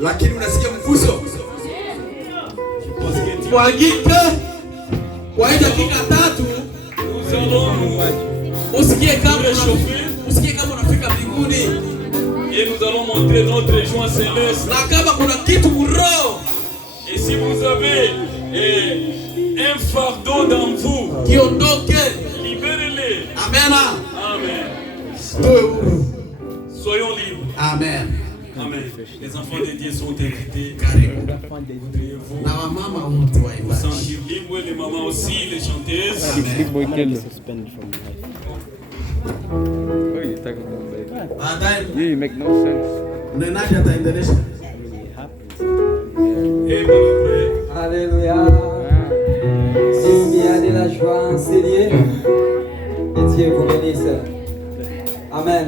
Lakini unasikia mvuzo mwangike kwa dakika 3 usikie kama unafika mbinguni. Et nous allons montrer notre joie céleste. Na kama kuna kitu mro, et si vous avez un fardeau dans vous, kiondoke, libérez-les. Amen. Amen. Soyons libres. Amen. Amen. Les enfants de Dieu sont invités. Voudriez-vous vous sentir libres, les mamans aussi, les chanteuses. You make no sense. Alléluia. Il y a de la joie enseignée. Et Dieu vous bénisse. Amen.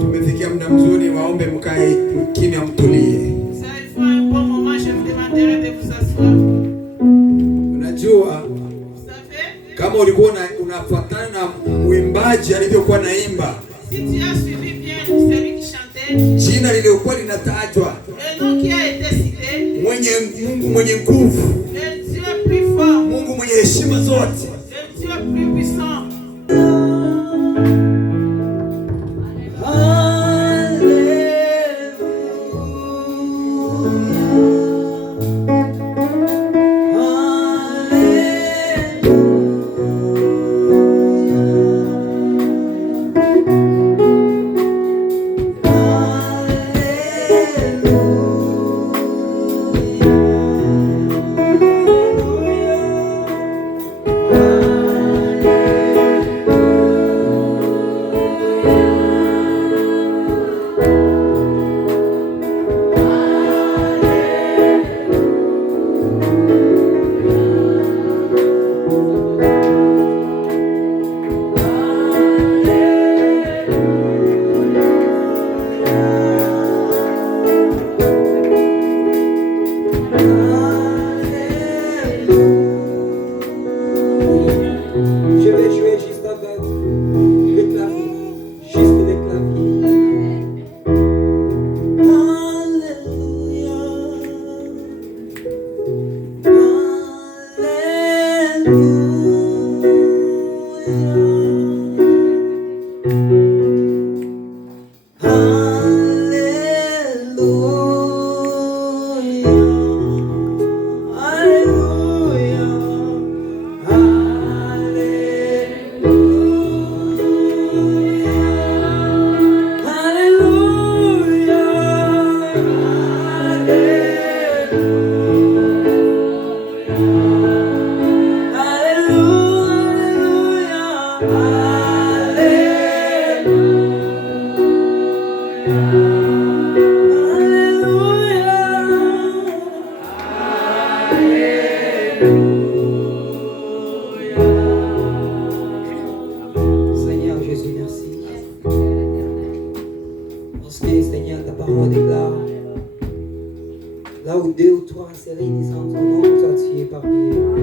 Tumefikia muda mzuri, waombe mkae kimya, mtulie. Unajua kama ulikuwa unafuatana na mwimbaji alivyokuwa naimba, jina liliokuwa linatajwa, mwenye Mungu mwenye nguvu, Mungu mwenye heshima zote, là où deux ou trois se réunissent en ton nom, toi tu es parmi eux.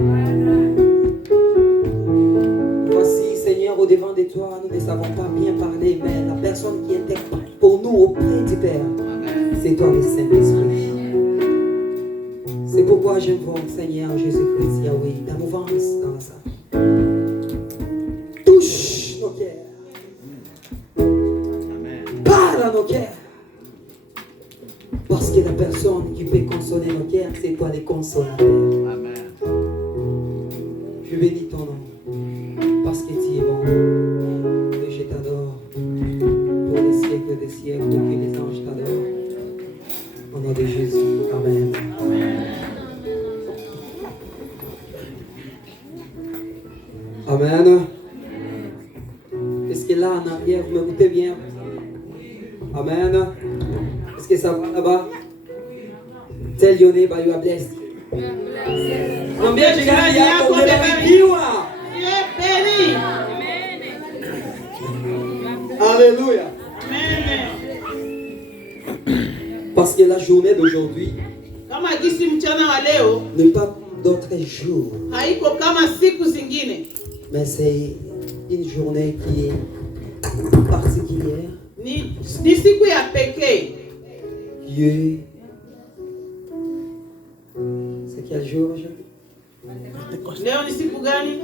Voici, Seigneur, au devant de toi, nous ne savons pas bien parler, mais la personne qui interprète pour nous auprès du Père, c'est toi le Saint-Esprit. C'est pourquoi j'invoque, Seigneur Jésus-Christ, Yahweh, ta mouvance dans ça. Touche nos cœurs. Parle à nos cœurs. Parce que la personne qui peut consoler nos cœurs, c'est toi le consolateur. Amen. Je bénis ton nom, parce que tu es bon. Et je t'adore pour les siècles des siècles, pour que les anges t'adorent. Au nom de Jésus. Amen. Amen. Est-ce que là en arrière, vous m'écoutez bien? Amen. Est-ce que ça va là-bas? Tell your neighbor you are blessed. Combien de gens il y a pour Alléluia. Parce que la journée d'aujourd'hui n'est pas d'autre jour. Mais c'est une journée qui est particulière. Ni siku ya pekee. Dieu. C'est quel jour aujourd'hui? Leo ni siku gani?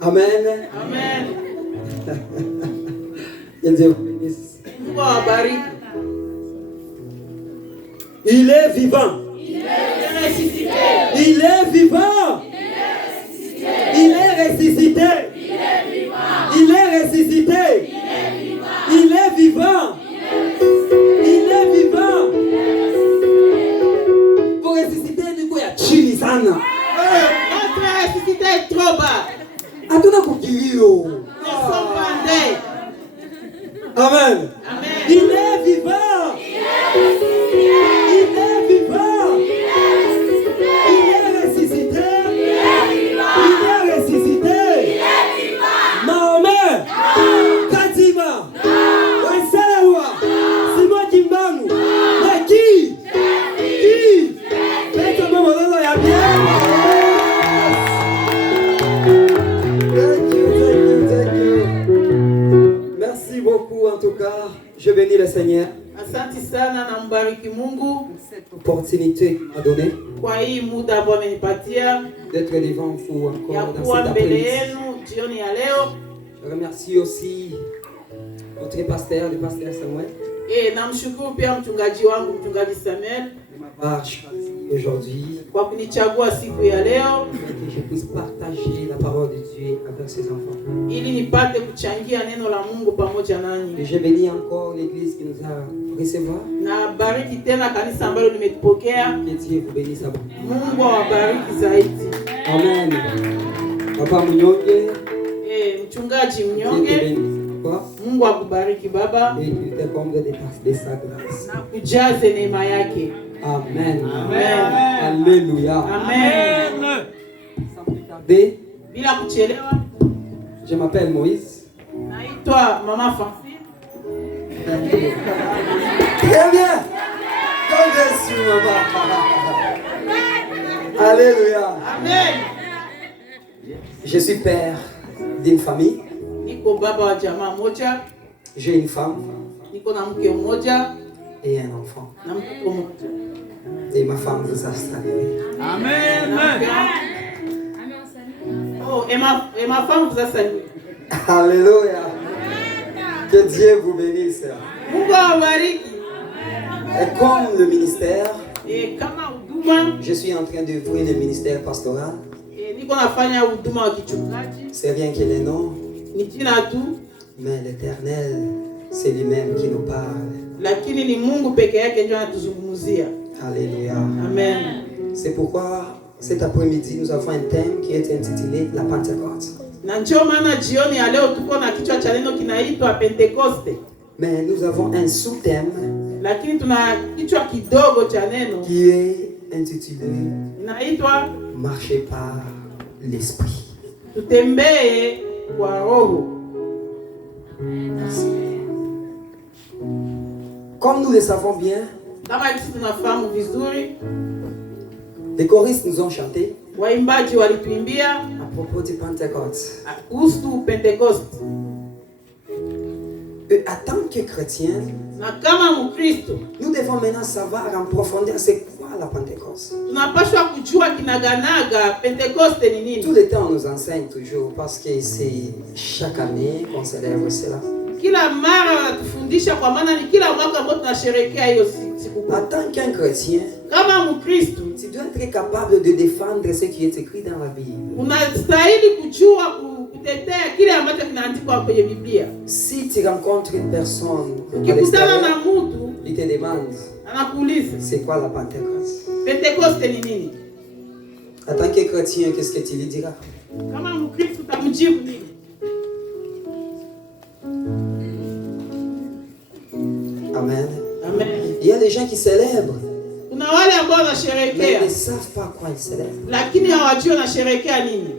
Amen. Amen. Que Dieu vous bénisse. Mungu awabariki. Il est vivant. Il est ressuscité. Il est vivant. Il est ressuscité. Il est ressuscité. Il est vivant. Il est vivant. Pour ressusciter, du coup, il y a chili sana. Notre ressuscité est trop bas. Atuna kukilio. Nous sommes pendés. Amen. Amen. Il est vivant. Il est vivant. Il est ressuscité. Il est ressuscité. Mahomet. Kadima. Wesalwa. Simon Kimbangu. Mais qui? Faites mon moment ya bien. Thank you. Merci beaucoup en tout cas. Je bénis le Seigneur. Asante sana na mbariki Mungu Cette opportunité qu'il m'a donnée kwa hii muda ambao amenipatia d'être devant vous ya encore dans kuwa cet mbele après-midi. yenu jioni ya leo. Je remercie aussi notre pasteur, le pasteur Samuel, Namshukuru pia mchungaji wangu mchungaji Samuel de m'avoir choisi aujourd'hui kwa kunichagua siku ya leo pour que je puisse partager la parole de Dieu avec ses enfants. ili nipate kuchangia neno la Mungu pamoja Et nanyi. je bénis encore l'église qui nous a recevoir. Na bariki tena kanisa ambalo limetupokea. Que Dieu vous bénisse abondamment. Mungu awabariki zaidi. Amen. Papa Mnyonge, Mchungaji Dieu te mnyonge, bénisse. Quoi? Mungu akubariki baba Et qu'il te comble de sa grâce. na kujaze neema yake. Amen. Amen. Alléluia. Amen. Sans plus tarder, Bila kuchelewa, je m'appelle Moïse. naitwa Mama Francine. Très bien. God bless you, maman. Alléluia. Amen. Je suis père d'une famille. Niko baba wa jamaa moja, J'ai une femme niko na mke mmoja et un enfant. na mtoto mmoja. Et ma femme vous a salué. Oh, et ma femme vous a salué. Alléluia. Que Dieu vous bénisse. Mungu awabariki. Et comme le ministère, Kama huduma, je suis en train d'ouvrir le ministère pastoral. niko nafanya huduma wa kichungaji. C'est rien que les noms, Ni jina tu, mais l'Éternel, c'est lui-même qui nous parle. lakini ni Mungu peke yake ndio anatuzungumzia. Alléluia. Amen. C'est pourquoi cet après-midi, nous avons un thème qui est intitulé La Pentecôte. Na ndio maana jioni ya leo tuko na kichwa cha neno kinaitwa Pentekoste. Mais nous avons un sous-thème Lakini tuna kichwa kidogo cha neno qui est intitulé inaitwa Marcher par l'Esprit. tutembee kwa roho. Merci. Comme nous le savons bien, Kama sisi tunafahamu vizuri, les choristes nous ont chanté waimbaji walituimbia à propos du Pentecôte. kuhusu Pentekoste. Et en tant que chrétiens, Na kama Mkristo nous devons maintenant savoir en profondeur c'est quoi la Pentecôte. tunapaswa kujua kinaganaga Pentekoste ni nini. Tout le temps, on nous enseigne toujours parce que c'est chaque année qu'on célèbre cela. Kila mara wanatufundisha kwa maana ni kila mwaka ambao tunasherehekea hiyo siku. En tant qu'un chrétien, Kama Mkristo tu dois être capable de défendre ce qui est écrit dans la Bible. unastahili kujua kutetea kile ambacho kinaandikwa kwenye Biblia. Si tu rencontres une personne à Ukikutana na l'extérieur, mtu il te demande anakuuliza c'est quoi la Pentecôte. Pentekoste ni nini? En tant que chrétien, qu'est-ce que tu lui diras? Kama Mkristo utamjibu nini? Amen. Amen. Il y a des gens qui célèbrent, Kuna wale ambao mais wanasherehekea ils ne savent pas quoi ils célèbrent. lakini hawajui wanasherehekea nini.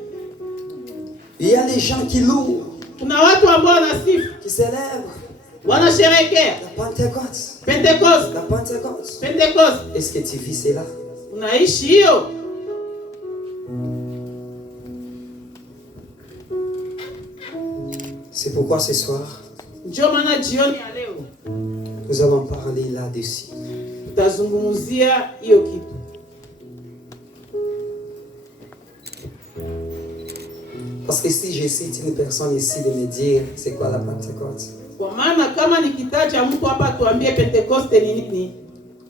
Il y a des gens qui louent, Kuna watu ambao wanasifu, qui célèbrent wanasherehekea la Pentecôte. Pentekoste. La Pentecôte. Pentekoste. Est-ce que tu vis cela? Unaishi hiyo? C'est pourquoi ce soir, Ndio maana jioni ya leo nous allons parler là-dessus. tutazungumzia hiyo kitu. Parce que si je cite une personne ici de me dire c'est quoi la Pentecôte, Kwa maana kama nikitaja mtu hapa tuambie Pentekoste ni nini,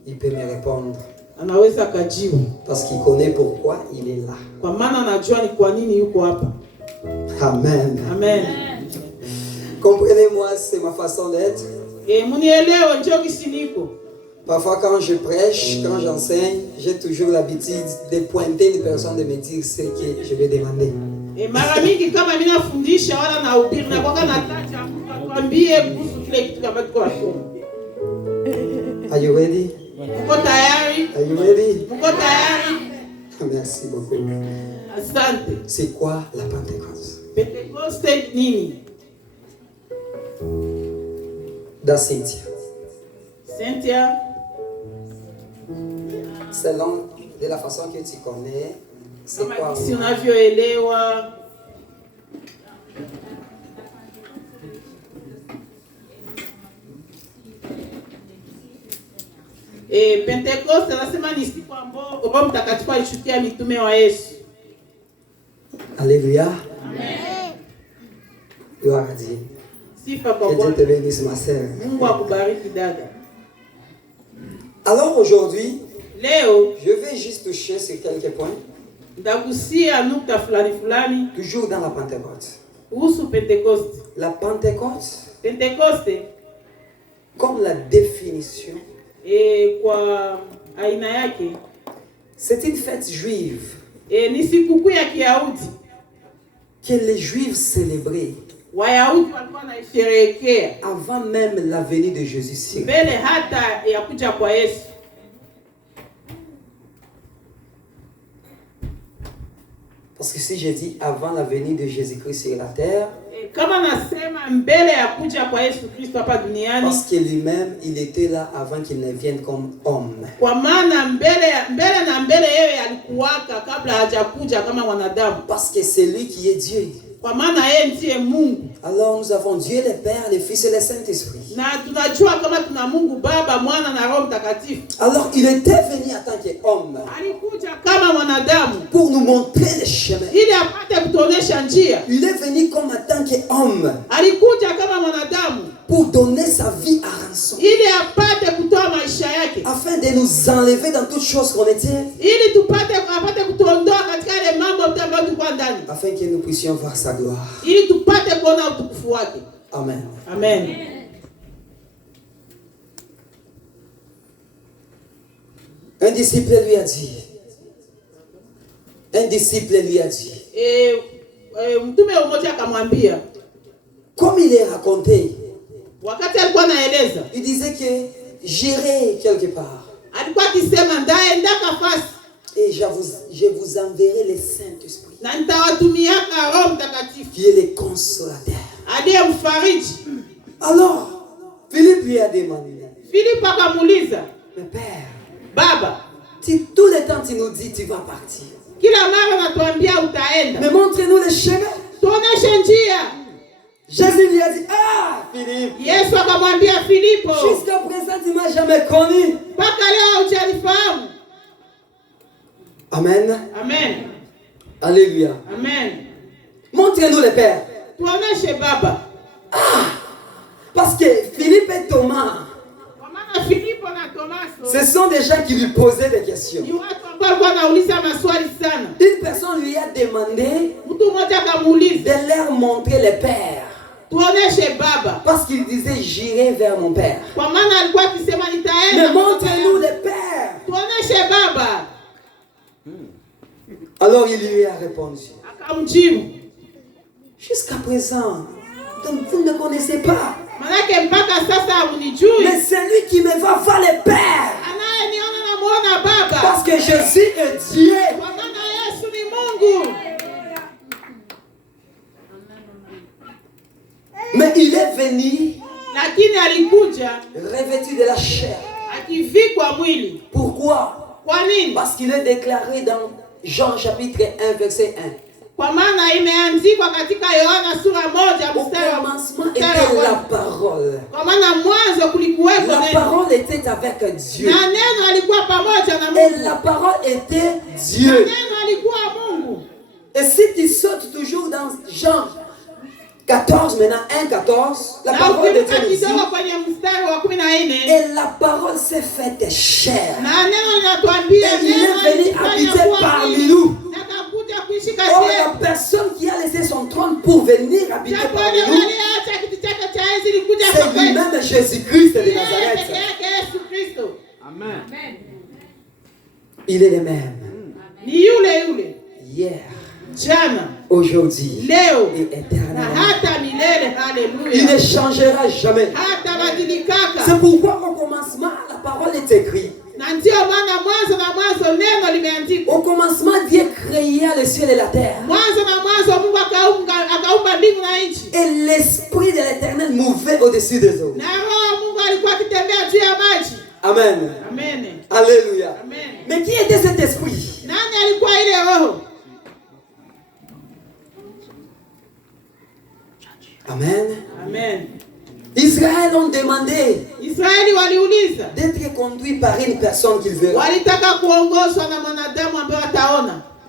il peut me répondre. anaweza kajibu. Parce qu'il connaît pourquoi il est là. Kwa maana anajua ni kwa nini yuko hapa. Amen. Amen. Comprenez-moi, c'est ma façon d'être. Munielewe ndio kisiniko. Parfois quand je prêche, quand j'enseigne, j'ai toujours l'habitude de pointer une personne, de me dire ce que je vais demander. Mara mingi kama mimi nafundisha wala nahubiri na kwa nataja mtu atuambie kuhusu kile kitu kama tuko wasoma. Are you ready? Uko tayari? Are you ready? Uko tayari? Merci beaucoup. Asante. C'est quoi la Pentecôte? Pentekoste nini? Dans Cynthia. Cynthia, Selon de la façon que tu connais, c'est quoi? kama si unavyoelewa Pentekoste anasema ni siku ambayo Roho Mtakatifu alishukia mitume wa Yesu. Alléluia. Gloire à Dieu. Sifa kwa Que Dieu Bwana. te bénisse, ma sœur. Mungu akubariki dada. Alors aujourd'hui, Leo je vais juste toucher sur quelques points, ndagusia nukta fulani fulani toujours dans la Pentecôte. kuhusu Pentekoste. La Pentecôte, Pentekoste comme la définition, kwa aina yake c'est une fête juive ni sikukuu ya Kiyahudi. que les Juifs célébraient Wayahudi walikuwa wanaisherehekea avant même la venue de Jésus sur terre. mbele hata ya kuja kwa Yesu. Parce que si je dis avant la venue de Jésus-Christ sur la terre, Kama nasema mbele ya kuja kwa Yesu Kristo hapa duniani, parce que lui-même, il était là avant qu'il ne vienne comme homme. kwa maana mbele yeye alikuwaka kabla hajakuja kama wanadamu, Parce que c'est lui qui est Dieu. kwa maana yeye ndiye Mungu. Alors nous avons Dieu le Père, le Fils et le Saint-Esprit. Na tunajua kama tuna Mungu Baba, Mwana na Roho Mtakatifu. Alors il était venu en tant qu'homme Alikuja kama mwanadamu pour nous montrer le chemin. ili apate kutuonesha njia. Il est venu comme en tant qu'homme Alikuja kama mwanadamu pour donner sa vie à rançon, ili apate kutoa maisha yake, afin de nous enlever dans toutes choses qu'on était, ili apate kutuondoa katika ile mambo ambayo tulikuwa ndani, afin que nous puissions voir sa gloire. ili tupate kuona utukufu wake. Amen. Amen. Un disciple lui a dit, Mtume mmoja akamwambia, comme il est raconté, wakati alikuwa anaeleza, il disait que j'irai quelque part alikuwa akisema ndaenda kafasi et je vous enverrai le Saint-Esprit, na nitawatumiaka Roho Mtakatifu qui est le consolateur. aliye mfariji. Alors, Philippe lui a demandé, Filipo akamuuliza, mais Père, Baba, tout le temps tu nous dis tu vas partir, kila mara natuambia utaenda, mais montre-nous le chemin. tuoneshe njia. Jésus lui a dit, ah Philippe, Yesu akamwambia Filipo, jusqu'à présent tu m'as jamais connu. mpaka leo hujanifahamu. Amen. Amen. Alléluia. Amen. Montre-nous le Père. Tuoneshe Baba. Parce que Philippe et Thomas, Kwa maana Filipo na Tomaso ce sont des gens qui lui posaient des questions. ni watu ambao walikuwa wanauliza maswali sana. Une personne lui a demandé Mtu mmoja akamuuliza, de leur montrer le Père. tuoneshe Baba. Parce qu'il disait, j'irai vers mon Père. Kwa maana alikuwa akisema Mais nitaenda. montre-nous le Père. Tuoneshe Baba. Alors il lui a répondu, Akamjibu, jusqu'à présent, donc vous ne me connaissez pas. manake mpaka sasa hunijui. Mais celui qui me va voir le Père. Anayeniona namuona Baba. Parce que Jésus est Dieu. Kwa maana Yesu ni Mungu. Mais il est venu Lakini alikuja revêtu de la chair. akivikwa mwili. Pourquoi? Kwa nini? Parce qu'il est déclaré dans Jean chapitre 1 verset 1. Kwa maana imeandikwa katika Yohana sura 1 Au mstari wa commencement Et la parole. La parole était avec Dieu. Et la parole était Dieu. Et si tu sautes toujours dans Jean 14, maintenant 1,14, la parole de Dieu nous dit, et la parole s'est faite chair. Et il est venu habiter parmi nous. Or, la personne qui a laissé son trône pour venir habiter parmi nous, c'est lui-même Jésus-Christ de Nazareth. Amen. Il est le même. Hier, aujourd'hui et éternellement. Il ne changera jamais. C'est pourquoi au commencement, la parole est écrite. Au commencement, Dieu créa le ciel et la terre. Et l'esprit de l'Éternel mouvait au-dessus des eaux. Amen. Alléluia. Mais qui était cet esprit? Amen. Israël ont demandé d'être conduit par une personne qu'ils verront.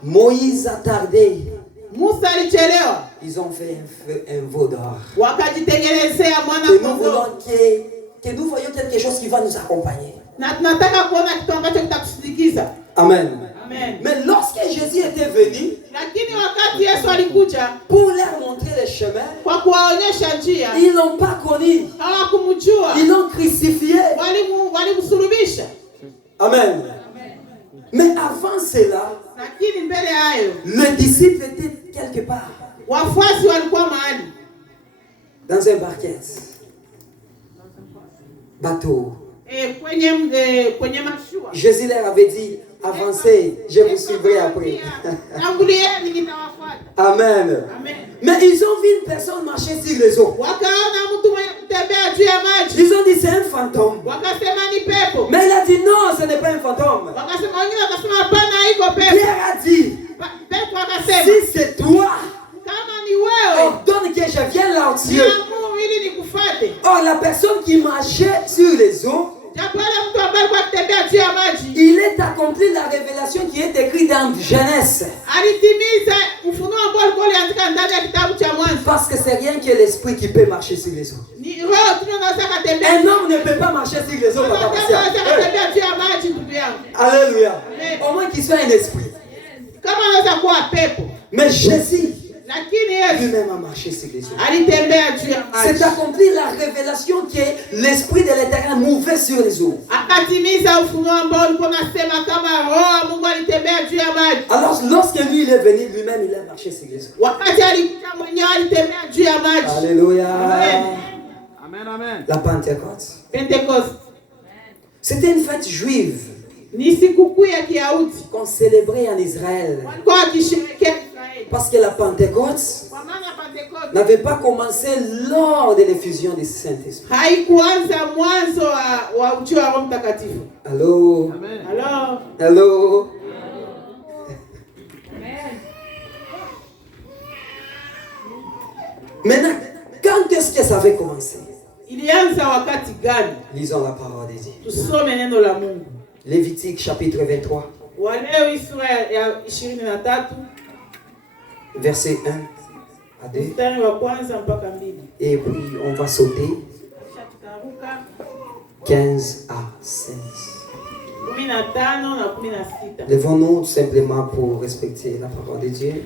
Moïse a tardé. Ils ont fait un veau d'or. Que nous voyons quelque chose qui va nous accompagner. Amen. Mais lorsque Jésus était venu pour leur montrer le chemin, ils ne l'ont pas connu. Ils l'ont crucifié. Amen. Mais avant cela, le disciple était quelque part dans un barquette, bateau. Jésus leur avait dit, avancez, je vous suivrai après. Amen. Mais ils ont vu une personne marcher sur les eaux. Ils ont dit c'est un fantôme. Mais il a dit non, ce n'est pas un fantôme. Pierre a dit, si c'est toi, ordonne que je vienne là au Dieu. Or la personne qui marchait sur les eaux, il est accompli la révélation qui est écrite dans Genèse. Parce que c'est rien que l'esprit qui peut marcher sur les eaux. Un homme ne peut pas marcher sur les eaux. Alléluia. Au moins qu'il soit un esprit. Mais Jésus lui-même a marché sur les eaux. C'est accompli la révélation que l'esprit de l'Éternel mouvait sur les eaux. Alors lorsque lui il est venu, lui-même il a marché sur les eaux. Alléluia. Amen. La Pentecôte. C'était une fête juive qu'on célébrait en Israël. Parce que la Pentecôte n'avait pas commencé lors de l'effusion du Saint-Esprit. Allô? Allô? Maintenant, quand est-ce que ça avait commencé? Lisons la parole de Dieu. Lévitique chapitre 23. Verset 1 à 2. Et puis on va sauter 15 à 16. Levons-nous simplement pour respecter la parole de Dieu.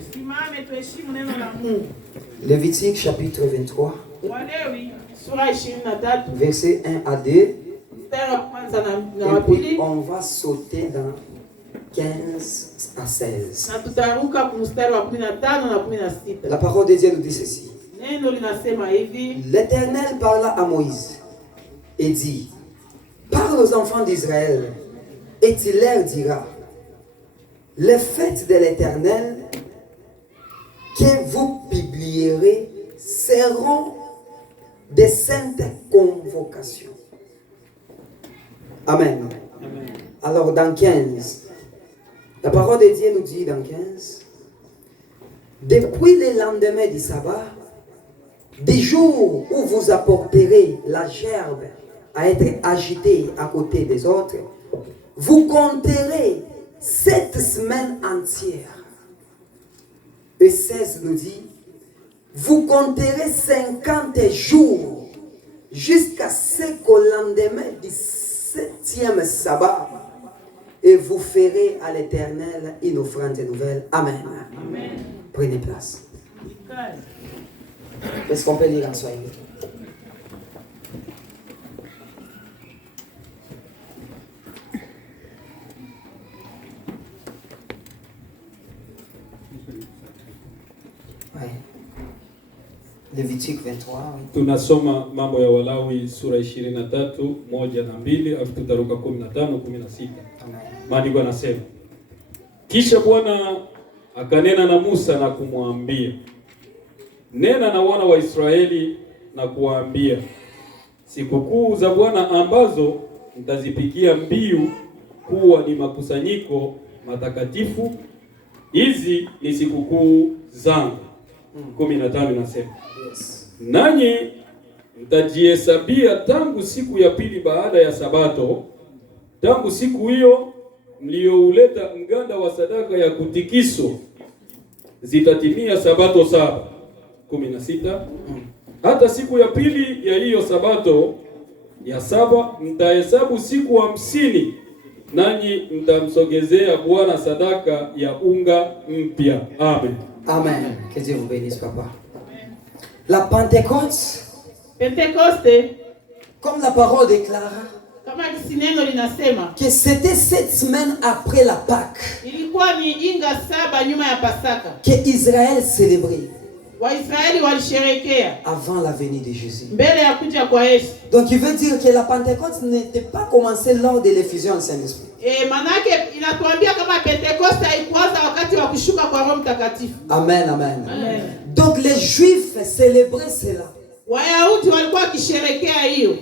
Lévitique chapitre 23. Verset 1 à 2. Et puis on va sauter dans 15 à 16. La parole de Dieu nous dit ceci. L'Éternel parla à Moïse et dit, parle aux enfants d'Israël et tu leur diras, les fêtes de l'Éternel que vous publierez seront des saintes convocations. Amen. Alors dans 15, la parole de Dieu nous dit dans 15, depuis le lendemain du sabbat, Des jours où vous apporterez la gerbe à être agitée à côté des autres, vous compterez 7 semaines entières. Et 16 nous dit, vous compterez 50 jours jusqu'à ce qu'au lendemain du 7e sabbat, et vous ferez à l'Éternel une offrande nouvelle. Amen. Amen. Prenez place. Est-ce qu'on peut lire en Swahili? Levitique 23. Tunasoma Mambo ya Walawi sura 23 1 na 2 alafu tutaruka 15 16. Maandiko yanasema, kisha Bwana akanena na Musa na kumwambia, nena na wana wa Israeli na kuwaambia, sikukuu za Bwana ambazo mtazipigia mbiu kuwa ni makusanyiko matakatifu, hizi ni sikukuu zangu. 15 nasema, nanyi mtajihesabia tangu siku ya pili baada ya Sabato, tangu siku hiyo mliouleta mganda wa sadaka ya kutikiso, zitatimia Sabato 7. 16. Hata siku ya pili ya hiyo Sabato ya 7 mtahesabu siku 50, nanyi mtamsogezea Bwana sadaka ya unga mpya. Amen. Amen. Que Dieu vous bénisse, papa. La Pentecôte, comme la parole déclare, kama kisineno linasema que c'était 7 semaines après la Pâque ilikuwa ni inga 7 nyuma ya Pasaka que Israël célébrait Waisraeli walisherehekea avant la venue de Jésus. mbele ya kuja kwa Yesu. Donc il veut dire que la Pentecôte n'était pas commencée lors de l'effusion du Saint-Esprit. Manake inatuambia kama Pentecoste haikuanza wakati wa kushuka kwa Roho Mtakatifu. Amen, amen. Amen. Donc les Juifs célébraient cela. Wayahudi walikuwa wakisherehekea hiyo.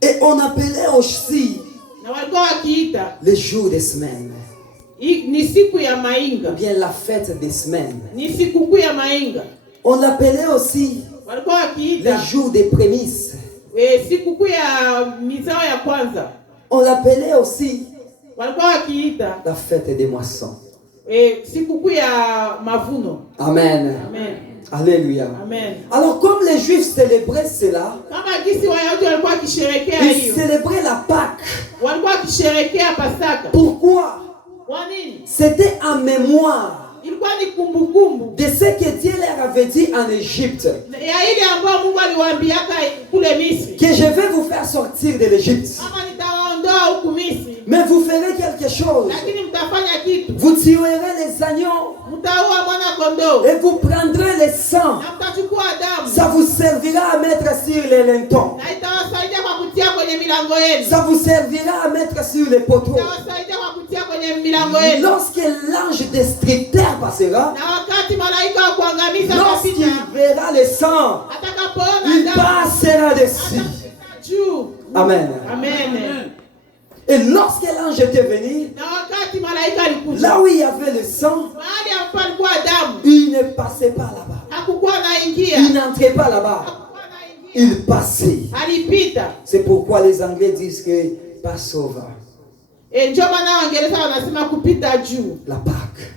Et on appelait aussi Na walikuwa wakiita les jours des semaines. ni siku ya mainga. Ou bien la fête des semaines. Ni sikukuu ya mainga. On l'appelait aussi Walikuwa wakiita les jours des prémices. Sikukuu ya mizao ya kwanza. On l'appelait aussi Walikuwa wakiita la fête des moissons. Sikukuu ya mavuno. Amen. Amen. Alléluia. Amen. Alors comme les Juifs célébraient cela, Kama gisi Wayahudi walikuwa wakisherehekea ils hiyo. célébraient la Pâque. Walikuwa wakisherehekea Pasaka. Pourquoi? Kwa nini? C'était en mémoire Ilikuwa ni kumbukumbu de ce que Dieu leur avait dit en Égypte. ya ile ambayo Mungu aliwaambiaka kule Misri. Que je vais vous faire sortir de l'Égypte. Kama nitawaondoa huku Misri. Mais vous ferez quelque chose. Lakini mtafanya kitu. Vous tuerez les agneaux. Mtaua mwana kondoo. Et vous prendrez le sang. Na mtachukua damu. Ça vous servira à mettre sur les lintons. Na itawasaidia kwa kutia kwenye milango yenu. Ça vous servira à mettre sur les poteaux. Itawasaidia kwa kutia kwenye milango yenu. Lorsque l'ange destructeur passera, Na wakati malaika wa kuangamiza lorsqu'il atapita. verra le sang, Atakapoona il damu. passera dessus. Juu. Amen. Amen. Et lorsque l'ange était venu, Na wakati malaika alikuja. là où il y avait le sang, Mahali ambapo alikuwa damu. il ne passait pas là-bas. Hakukuwa naingia. Il n'entrait pas là-bas. Hakukuwa naingia. Il passait. Alipita. C'est pourquoi les Anglais disent que Passover, Ndio maana Waingereza wanasema kupita juu. la Pâque.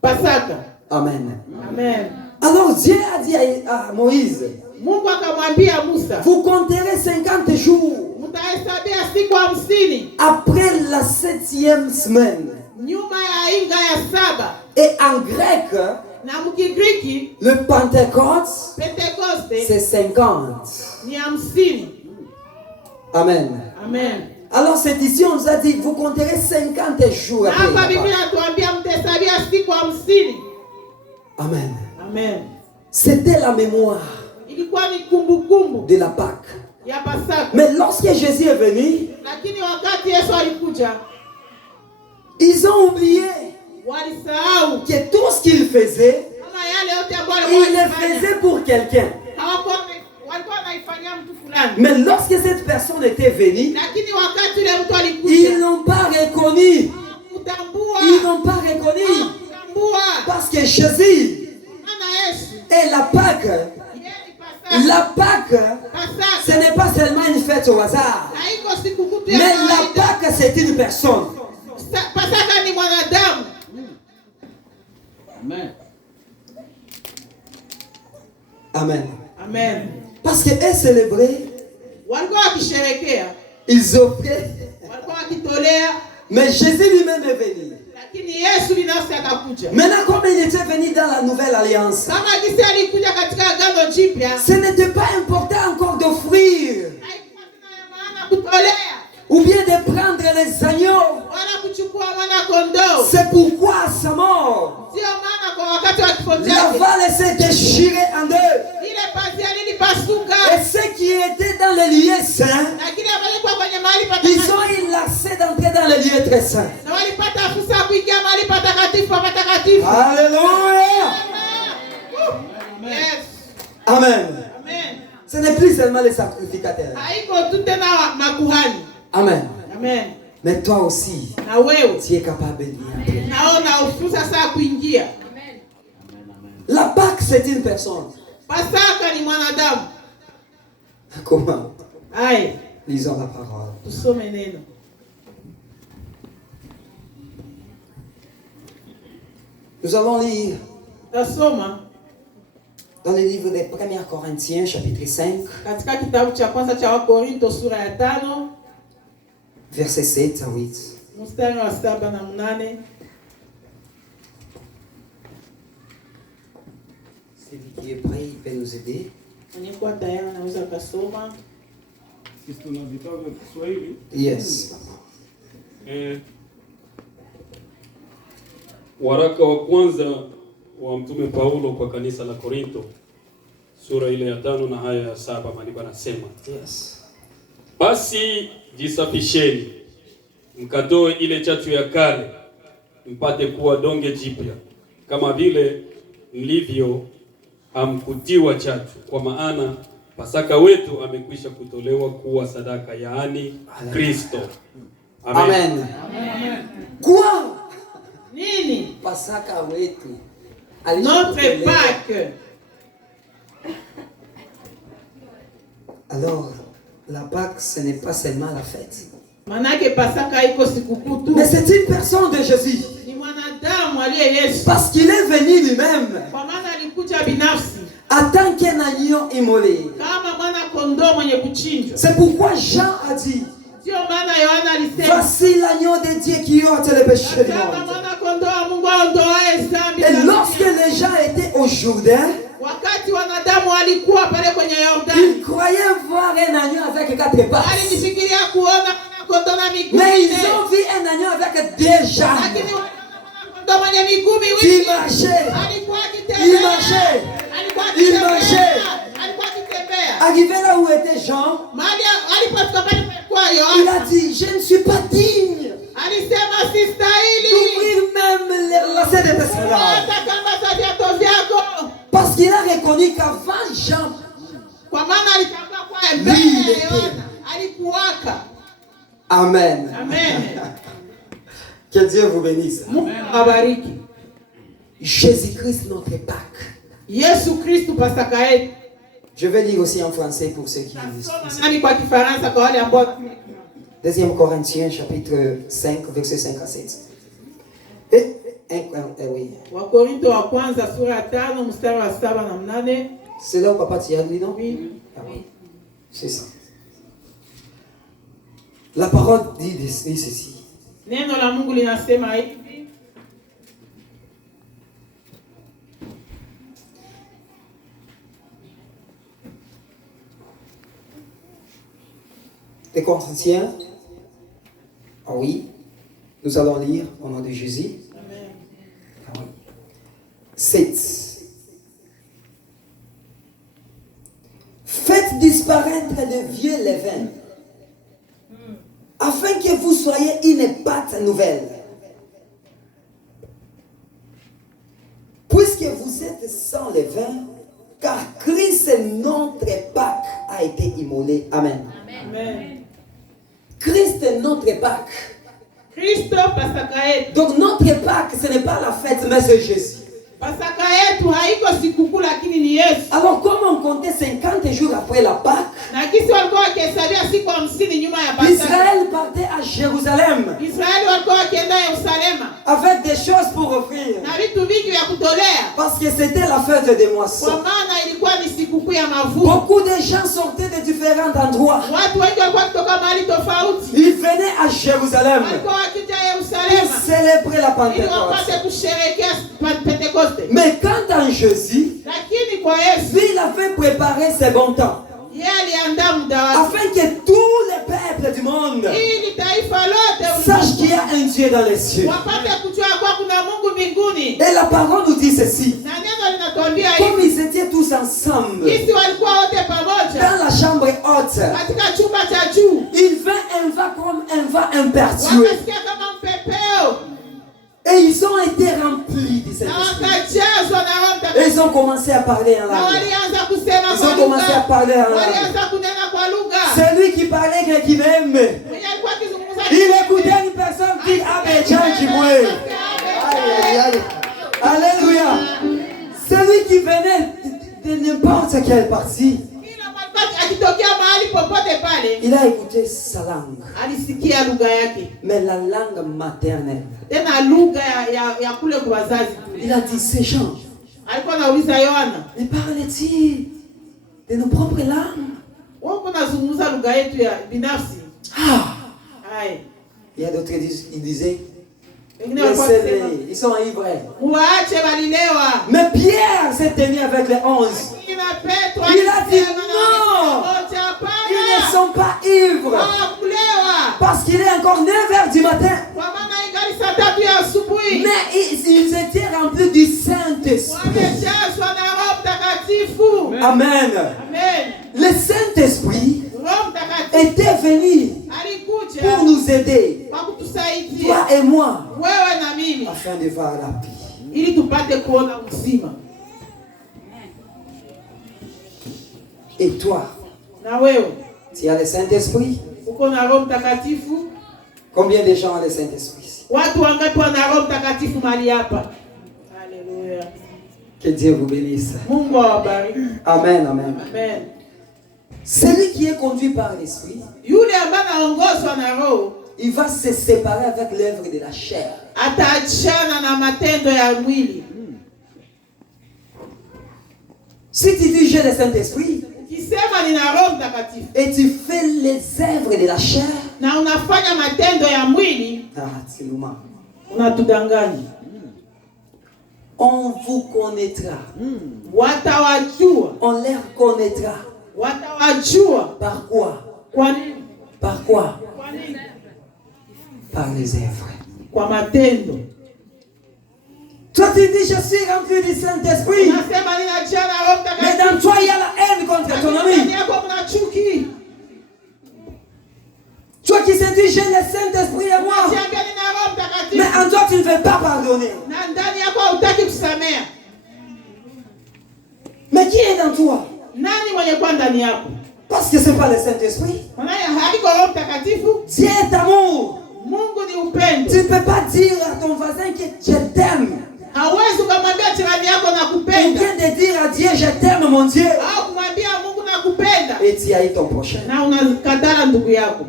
Pasaka. Amen. Amen. Alors Dieu a dit à Moïse, Mungu akamwambia Musa, vous compterez 50 jours mtahesabia siku 50 après la 7e semaine. nyuma ya inga ya 7. Et en grec, Na mkigriki le Pentecôte, Pentecoste c'est 50. ni 50. Amen. Amen. Alors c'est ici on nous a dit, vous compterez 50 jours après Hapa la Biblia Pâque. inatuambia mtahesabia siku 50. Amen. Amen. C'était la mémoire Ilikuwa ni kumbukumbu de la Pâque. ya Pasaka. Mais lorsque Jésus est venu, Lakini wakati Yesu alikuja, ils ont oublié walisahau que tout ce qu'il faisait, kama yale yote ambayo il le faisait pour quelqu'un. walikuwa wanaifanyia mtu fulani. Mais lorsque cette personne était venue, Lakini wakati yule mtu alikuja, ils n'ont pas reconnu. kutambua, Ils n'ont pas reconnu. kutambua Parce que Jésus ana Yesu. est la Pâque La Pâque, ce Pasaka n'est pas seulement une fête au hasard. haiko sikukuu tu ya Mais la kawaida. Pâque, c'est une personne. Pasaka ni mwanadamu. Amen. Amen. Amen. Parce qu'eux célébraient, Walikuwa wakisherekea, ils offraient. walikuwa wakitolea, Mais Jésus lui-même est venu. lakini Yesu binafsi akakuja. Maintenant, comme il était venu dans la nouvelle alliance, Kama gisi alikuja katika agano jipya, ce n'était pas important encore d'offrir haikuwa tena ya maana kutolea ou bien de prendre les agneaux. wala kuchukua mwana kondoo. C'est pourquoi à sa mort, Sio maana kwa wakati wa kifo la chake vallée s'est déchirée en deux. ile pazia lilipasuka, Et ceux qui étaient dans les lieux saints, na kile ambacho kilikuwa kwenye mahali ils patakatifu, ont eu l'accès d'entrer dans les lieux très saints. na walipata fursa ya kuingia mahali patakatifu pa patakatifu. Alléluia. Yes. Amen. Amen. Ce n'est plus seulement les sacrificateurs. Haiko tu tena makuhani. Amen. Amen. Mais toi aussi, Na wewe tu es capable d'y entrer. naona fursa sasa ya kuingia. La Pâque, c'est une personne. Pasaka ni mwanadamu. Comment? Haya, Lisons la parole. tusome neno. Nous allons lire Tasoma dans le livre des 1 Corinthiens, chapitre 5, katika kitabu cha kwanza cha Wakorinto sura ya 5 versets 7 à 8. mstari wa 7 na 8. Celui qui est prêt, il peut nous aider. Mwenye kuwa tayari anaweza kasoma. Sisi tuna vitabu vya Kiswahili. Yes. Waraka wa kwanza wa Mtume Paulo kwa kanisa la Korinto, sura ile ya 5 na haya ya 7, maandiko yanasema, Yes. basi jisafisheni, mkatoe ile chachu ya kale, mpate kuwa donge jipya, kama vile mlivyo hamkutiwa chachu, kwa maana Pasaka wetu amekwisha kutolewa kuwa sadaka, yaani Kristo. Amen. Quoi? Nini? Pasaka wetu. Notre Pâque. Alors, la Pâque, ce n'est pas seulement la fête. Manake Pasaka haiko sikukuu tu. Mais c'est une personne de Jésus. Ni mwanadamu aliye Yesu. Parce qu'il est venu lui-même Kwa maana alikuja binafsi en tant qu'un agneau immolé. kama mwana kondoo mwenye kuchinjwa. C'est pourquoi Jean a dit, Sio maana Yohana alisema voici l'agneau de Dieu qui ôte le péché du kama monde. mwana kondoo wa Mungu aondoaye dhambi za Et dunia. lorsque les gens étaient au Jourdain, Wakati wanadamu walikuwa pale kwenye Yordani, ils croyaient voir un agneau avec 4 pattes. alijifikiria kuona mwana kondoo na miguu Mais ils minne. ont vu un agneau avec 2 jambes Lakini waliona mwana kondoo mwenye miguu qui miwili. marchait. Alikuwa Il akitembea. marchait. Alikuwa Il akitembea. marchait. Alikuwa akitembea. Arrivé là où était Jean, Mahali alipofika pale kwa il Yohana, a dit, je ne suis pas digne alisema sistahili d'ouvrir même les lacets de tes sandales. hata kama za viatu vyako, Parce qu'il a reconnu qu'avant Jean, kwa maana alitambua kwa mbele ya Yohana alikuwaka. Amen. Amen. Que Dieu vous bénisse. Mungu awabariki. Jésus-Christ, notre Pâque. Yesu Kristu Pasaka yetu. Je vais lire aussi en français pour ceux qui lisent. Tasoma nami kwa Kifaransa kwa wale ambao 2 Corinthiens, chapitre 5, versets 5 à 7. Oui. Wakorinto wa kwanza sura ya 5 mstari wa 7 na 8. C'est là où papa t'y a lu, non? Oui. Ah oui. C'est ça. La parole dit ceci. Neno la Mungu linasema hivi. Les Corinthiens. Ah oui. Nous allons lire au nom de Jésus. Amen. Ah oui. 7. Faites disparaître le vieux levain, afin que vous soyez une pâte nouvelle. Puisque vous êtes sans levain, car Christ, notre Pâque, a été immolé. Amen. Amen. Christ, notre Pâque. Kristo Pasaka yetu. Donc notre Pâque, ce n'est pas la fête, mais c'est Jésus. Pasaka yetu haiko sikukuu lakini ni Yesu. Alors comme on comptait 50 après la Pâque, Na kisi walikuwa wakihesabia siku 50 nyuma ya Pasaka. Israël partait à Jérusalem Israeli walikuwa wakienda Yerusalema avec des choses pour offrir. na vitu vingi vya kutolea, Parce que c'était la fête des kwa moissons. maana ilikuwa ni sikukuu ya mavuno. Beaucoup de gens sortaient de différents endroits. Watu wengi walikuwa kutoka mahali tofauti, Ils venaient à Jérusalem walikuwa wakija pour Yerusalema célébrer la ili wapate Pentecôte. kusherehekea Pentekoste. Mais quand en Jésus, Lakini kwa Yesu, il avait préparé ses bons temps yeye aliandaa muda wake afin que tous les peuples du monde ili taifa lote sachent qu'il y a un Dieu dans les cieux. wapate kujua kwa kuna Mungu mbinguni. Et la parole nous dit ceci. Na neno linatuambia Comme hivi, ils étaient tous ensemble sisi walikuwa wote pamoja dans la chambre haute, katika chumba cha juu, il vint un vent comme un vent impétueux. wakasikia kama mpepeo Et ils ont été remplis du na Saint-Esprit. wakajazwa na Roho Et Mtakatifu ils ont commencé à parler en na langue. walianza kusema Ils kwa ont commencé à lugha, parler en langue. walianza kunena kwa lugha. Celui qui parlait grec, qui m'aime. Mwenye alikuwa akizungumza Il écoutait une personne qui avait déjà qui mouait. Aïe, aïe. Alléluia. Celui qui venait de n'importe quelle partie, Kila mtu akitokea mahali popote pale il a écouté sa langue. alisikia lugha yake, Mais la langue maternelle. tena lugha ya kule kwa wazazi. Il a dit, ces gens, Alikuwa anauliza Yohana, ne parlent-ils de nos propres langues? wewe unazungumza lugha yetu ya binafsi? Ah. Hai. Il y a d'autres qui disaient, Wengine walikuwa wakisema, laissez-les, ils sont ivres. muwaache walilewa. Mais Pierre s'est tenu avec les 11. Lakini na Petro Il a dit alisema na non. wote, Ils ne hapana, sont pas ivres. hawakulewa, Parce qu'il est encore 9h du matin. kwa maana ingali saa 3 ya asubuhi. Mais ils étaient remplis du Saint-Esprit. Wamejazwa na Roho Mtakatifu. Amen. Amen. Le Saint-Esprit Roho Mtakatifu était venu alikuja pour nous aider, kwa kutusaidia toi et moi, wewe na mimi, afin de voir la paix. ili tupate kuona uzima. Et toi, Na wewe tu as le Saint-Esprit? uko na Roho Mtakatifu? Combien de gens ont le Saint-Esprit? Watu wangapi wana Roho Mtakatifu mahali hapa? Haleluya. Que Dieu vous bénisse. Mungu awabariki. Amen, amen. Amen. Celui qui est conduit par l'Esprit, Yule ambaye anaongozwa na Roho il va se séparer avec l'œuvre de la chair. ataachana na matendo ya mwili. Si tu dis j'ai le Saint-Esprit Ukisema nina Roho Mtakatifu et tu fais les œuvres de la chair, na unafanya matendo ya mwili, c'est l'humain. unatudanganya. On vous connaîtra. Watawajua, On les reconnaîtra. watawajua. Par quoi? Kwa nini? Par quoi? Kwa nini? Par les œuvres. Kwa matendo. Toi tu dis je suis rempli du Saint-Esprit. Unasema ninajaa na Roho Mais Mtakatifu. dans toi il y a la haine contre ton Ndani ami. yako mna chuki. Toi qui sais dire j'ai le Saint-Esprit et moi. Unajiambia nina Roho Mais Mtakatifu. en toi tu ne veux pas pardonner. Na ndani yako hutaki kusamea. Mais qui est dans toi? Nani mwenye kwa ndani yako? Parce que ce n'est pas le Saint-Esprit. Maana haiko Roho Mtakatifu. Dieu est amour. Mungu ni upendo. Tu ne peux pas dire à ton voisin que je t'aime. Hauwezi kumwambia jirani yako Ou nakupenda bien de dire à Dieu je t'aime mon Dieu. au kumwambia Mungu nakupenda Et tu haïs ton prochain. na unakatala ndugu yako.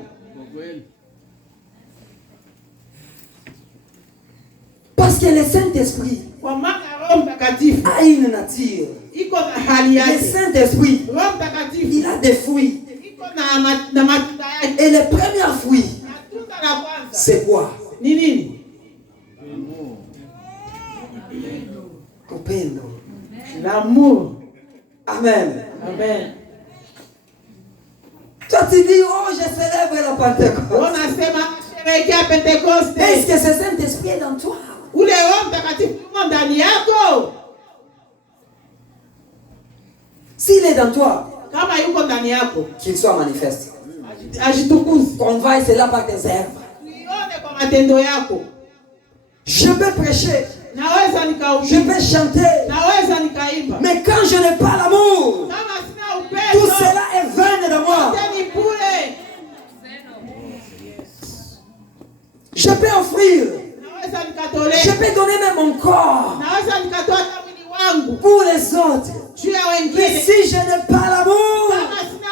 Parce que le Saint-Esprit Kwa maana Roho Mtakatifu a une nature. iko na hali Le yake. Saint-Esprit, Roho Mtakatifu il a des fruits. iko na matunda yake. Et le premier fruit, Na tunda la kwanza c'est quoi? ni nini? Upendo. L'amour. Amen. Amen. Toi tu dis, oh je célèbre la Pentecôte. Unasema sherehekea Pentekoste. Est-ce que ce Saint-Esprit est dans toi? Ule Roho Mtakatifu uko ndani yako? S'il est dans toi, Kama yuko ndani yako, qu'il soit manifeste. ajitukuze. Qu'on voie cela par tes œuvres. Tuione kwa matendo yako. Je peux prêcher, Naweza je nikahubiri, peux chanter, naweza nikaimba. mais quand je n'ai pas l'amour, Kama sina tout upendo, cela est vain de moi. yote ni bure. Je peux offrir, Naweza je nikatolea, peux donner même mon corps naweza nikatoa hata mwili wangu pour les autres. juu ya Mais wengine. si je n'ai pas l'amour, Kama sina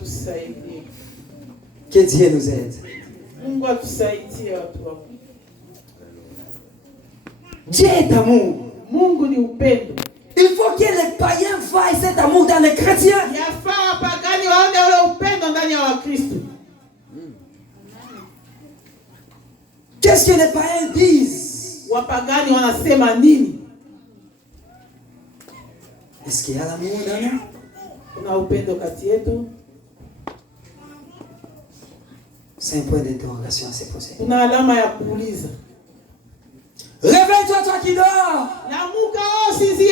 atusaidie. Que Dieu nous aide. Mungu atusaidie watu wako. Dieu est amour. Mungu ni upendo. Il faut que les païens voient cet amour dans les chrétiens. Yafaa wapagani waone ule upendo ndani ya Wakristo. Qu'est-ce que les païens disent? Wapagani wanasema nini? Est-ce qu'il y a l'amour dans nous? Kuna upendo kati yetu? C'est un point d'interrogation à se poser. Kuna alama ya kuuliza. Réveille-toi, toi qui dors, Lamuka usinzie.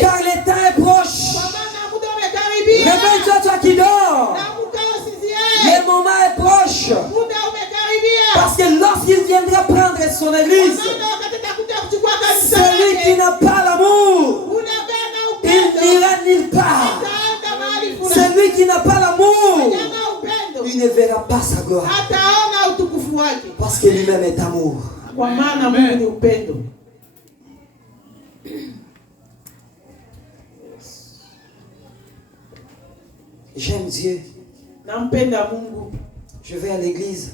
car le temps est proche. Kwa maana muda umekaribia. Réveille-toi, toi qui dors, Lamuka usinzie. le moment est proche. Muda umekaribia. Parce que lorsqu'il viendra prendre son église, Maana wakati atakuja kuchukua kanisa celui qui lake, n'a pas l'amour, unapenda il upendo. n'ira nulle part. Ataenda mahali fulani. Celui qui n'a pas l'amour, Hana upendo. il ne verra pas sa gloire. Ataona utukufu wake. Parce que lui-même est amour. Kwa maana Mungu ni upendo. J'aime Dieu. Nampenda Mungu. Je vais à l'église.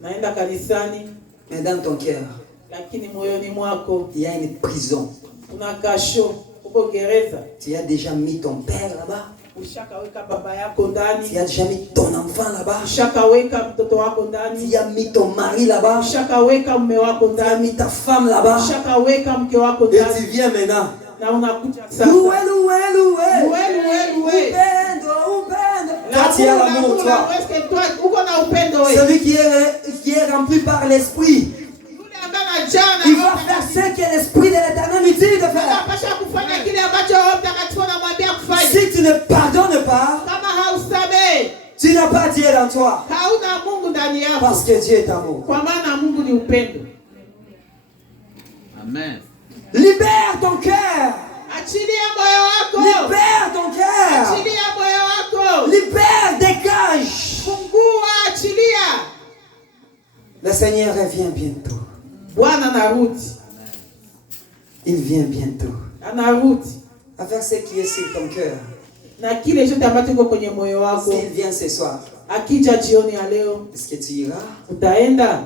Naenda kanisani, Mais dans ton cœur, lakini moyoni mwako il y a une prison. kuna kasho, uko gereza. Tu as déjà mis ton père là-bas. Ushakaweka baba yako Tu ndani. as déjà mis ton enfant là-bas. Ushakaweka mtoto wako ndani. Tu as mis ton mari là-bas. Ushakaweka mume wako Tu as ndani. mis ta femme là-bas. Ushakaweka mke wako Et tu ndani. viens maintenant. Na unakuja sasa. Loué, loué, loué. Loué. Upendo, upendo. Toi, tu as l'amour, toi. Est-ce que toi uko na upendo wewe? Celui qui est rempli par l'esprit, Yule ambaye anajana il va faire ce que l'esprit de l'éternel lui dit de faire. anapaswa kufanya kile ambacho Roho Mtakatifu anamwambia kufanya. Si tu ne pardonnes pas, Kama hausamehe, tu n'as pas Dieu dans toi. hauna Mungu ndani yako. Parce que Dieu est amour. Kwa maana Mungu ni upendo. Amen. Libère ton cœur. Achilia moyo wako. Libère ton cœur. Achilia moyo wako. Libère, dégage. Fungua, achilia. Le Seigneur revient bientôt. Bwana anarudi. Il vient bientôt. Anarudi. Avec ce qui est sur ton cœur. Na kile chote ambacho kiko kwenye moyo wako. S'il vient ce soir, Akija jioni ya leo, est-ce que tu iras? utaenda?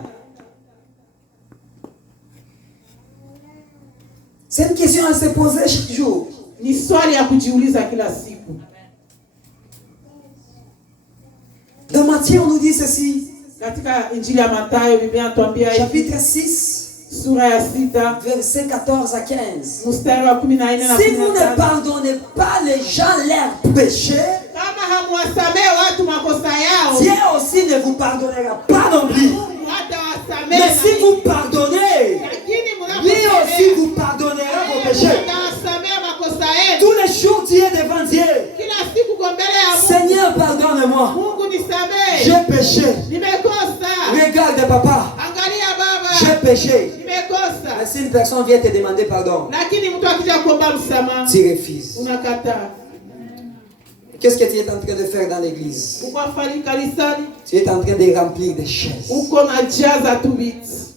C'est une question à se poser chaque jour. Ni swali ya kujiuliza kila siku. Dans Matthieu, on nous dit ceci. Katika Injili ya Mathayo Biblia inatuambia hivi, Chapitre 6, sura ya 6, versets 14 à 15. mstari wa 14 na Si vous ne 15. pardonnez pas les gens leurs péchés, Kama hamwasamehe watu makosa yao, Dieu aussi ne vous pardonnera pas non plus. Mungu hatawasamehe. Mais si vous pardonnez, Lakini lui aussi mnaposamehe, vous pardonnera vos péchés. atawasamehe makosa yenu. Tous les jours, tu es devant Dieu. Kila siku uko mbele ya Mungu. Seigneur, pardonne-moi. Mungu nisamehe. J'ai péché. Nimekosa. Regarde, papa. Angalia baba. J'ai péché. Nimekosa. Mais si une personne vient te demander pardon, Lakini mtu akija kuomba msamaha, tu refuses. unakataa. Qu'est-ce que tu es en train de faire dans l'église? Uko afali kanisani, Tu es en train de remplir des chaises. uko na jaza tu viti.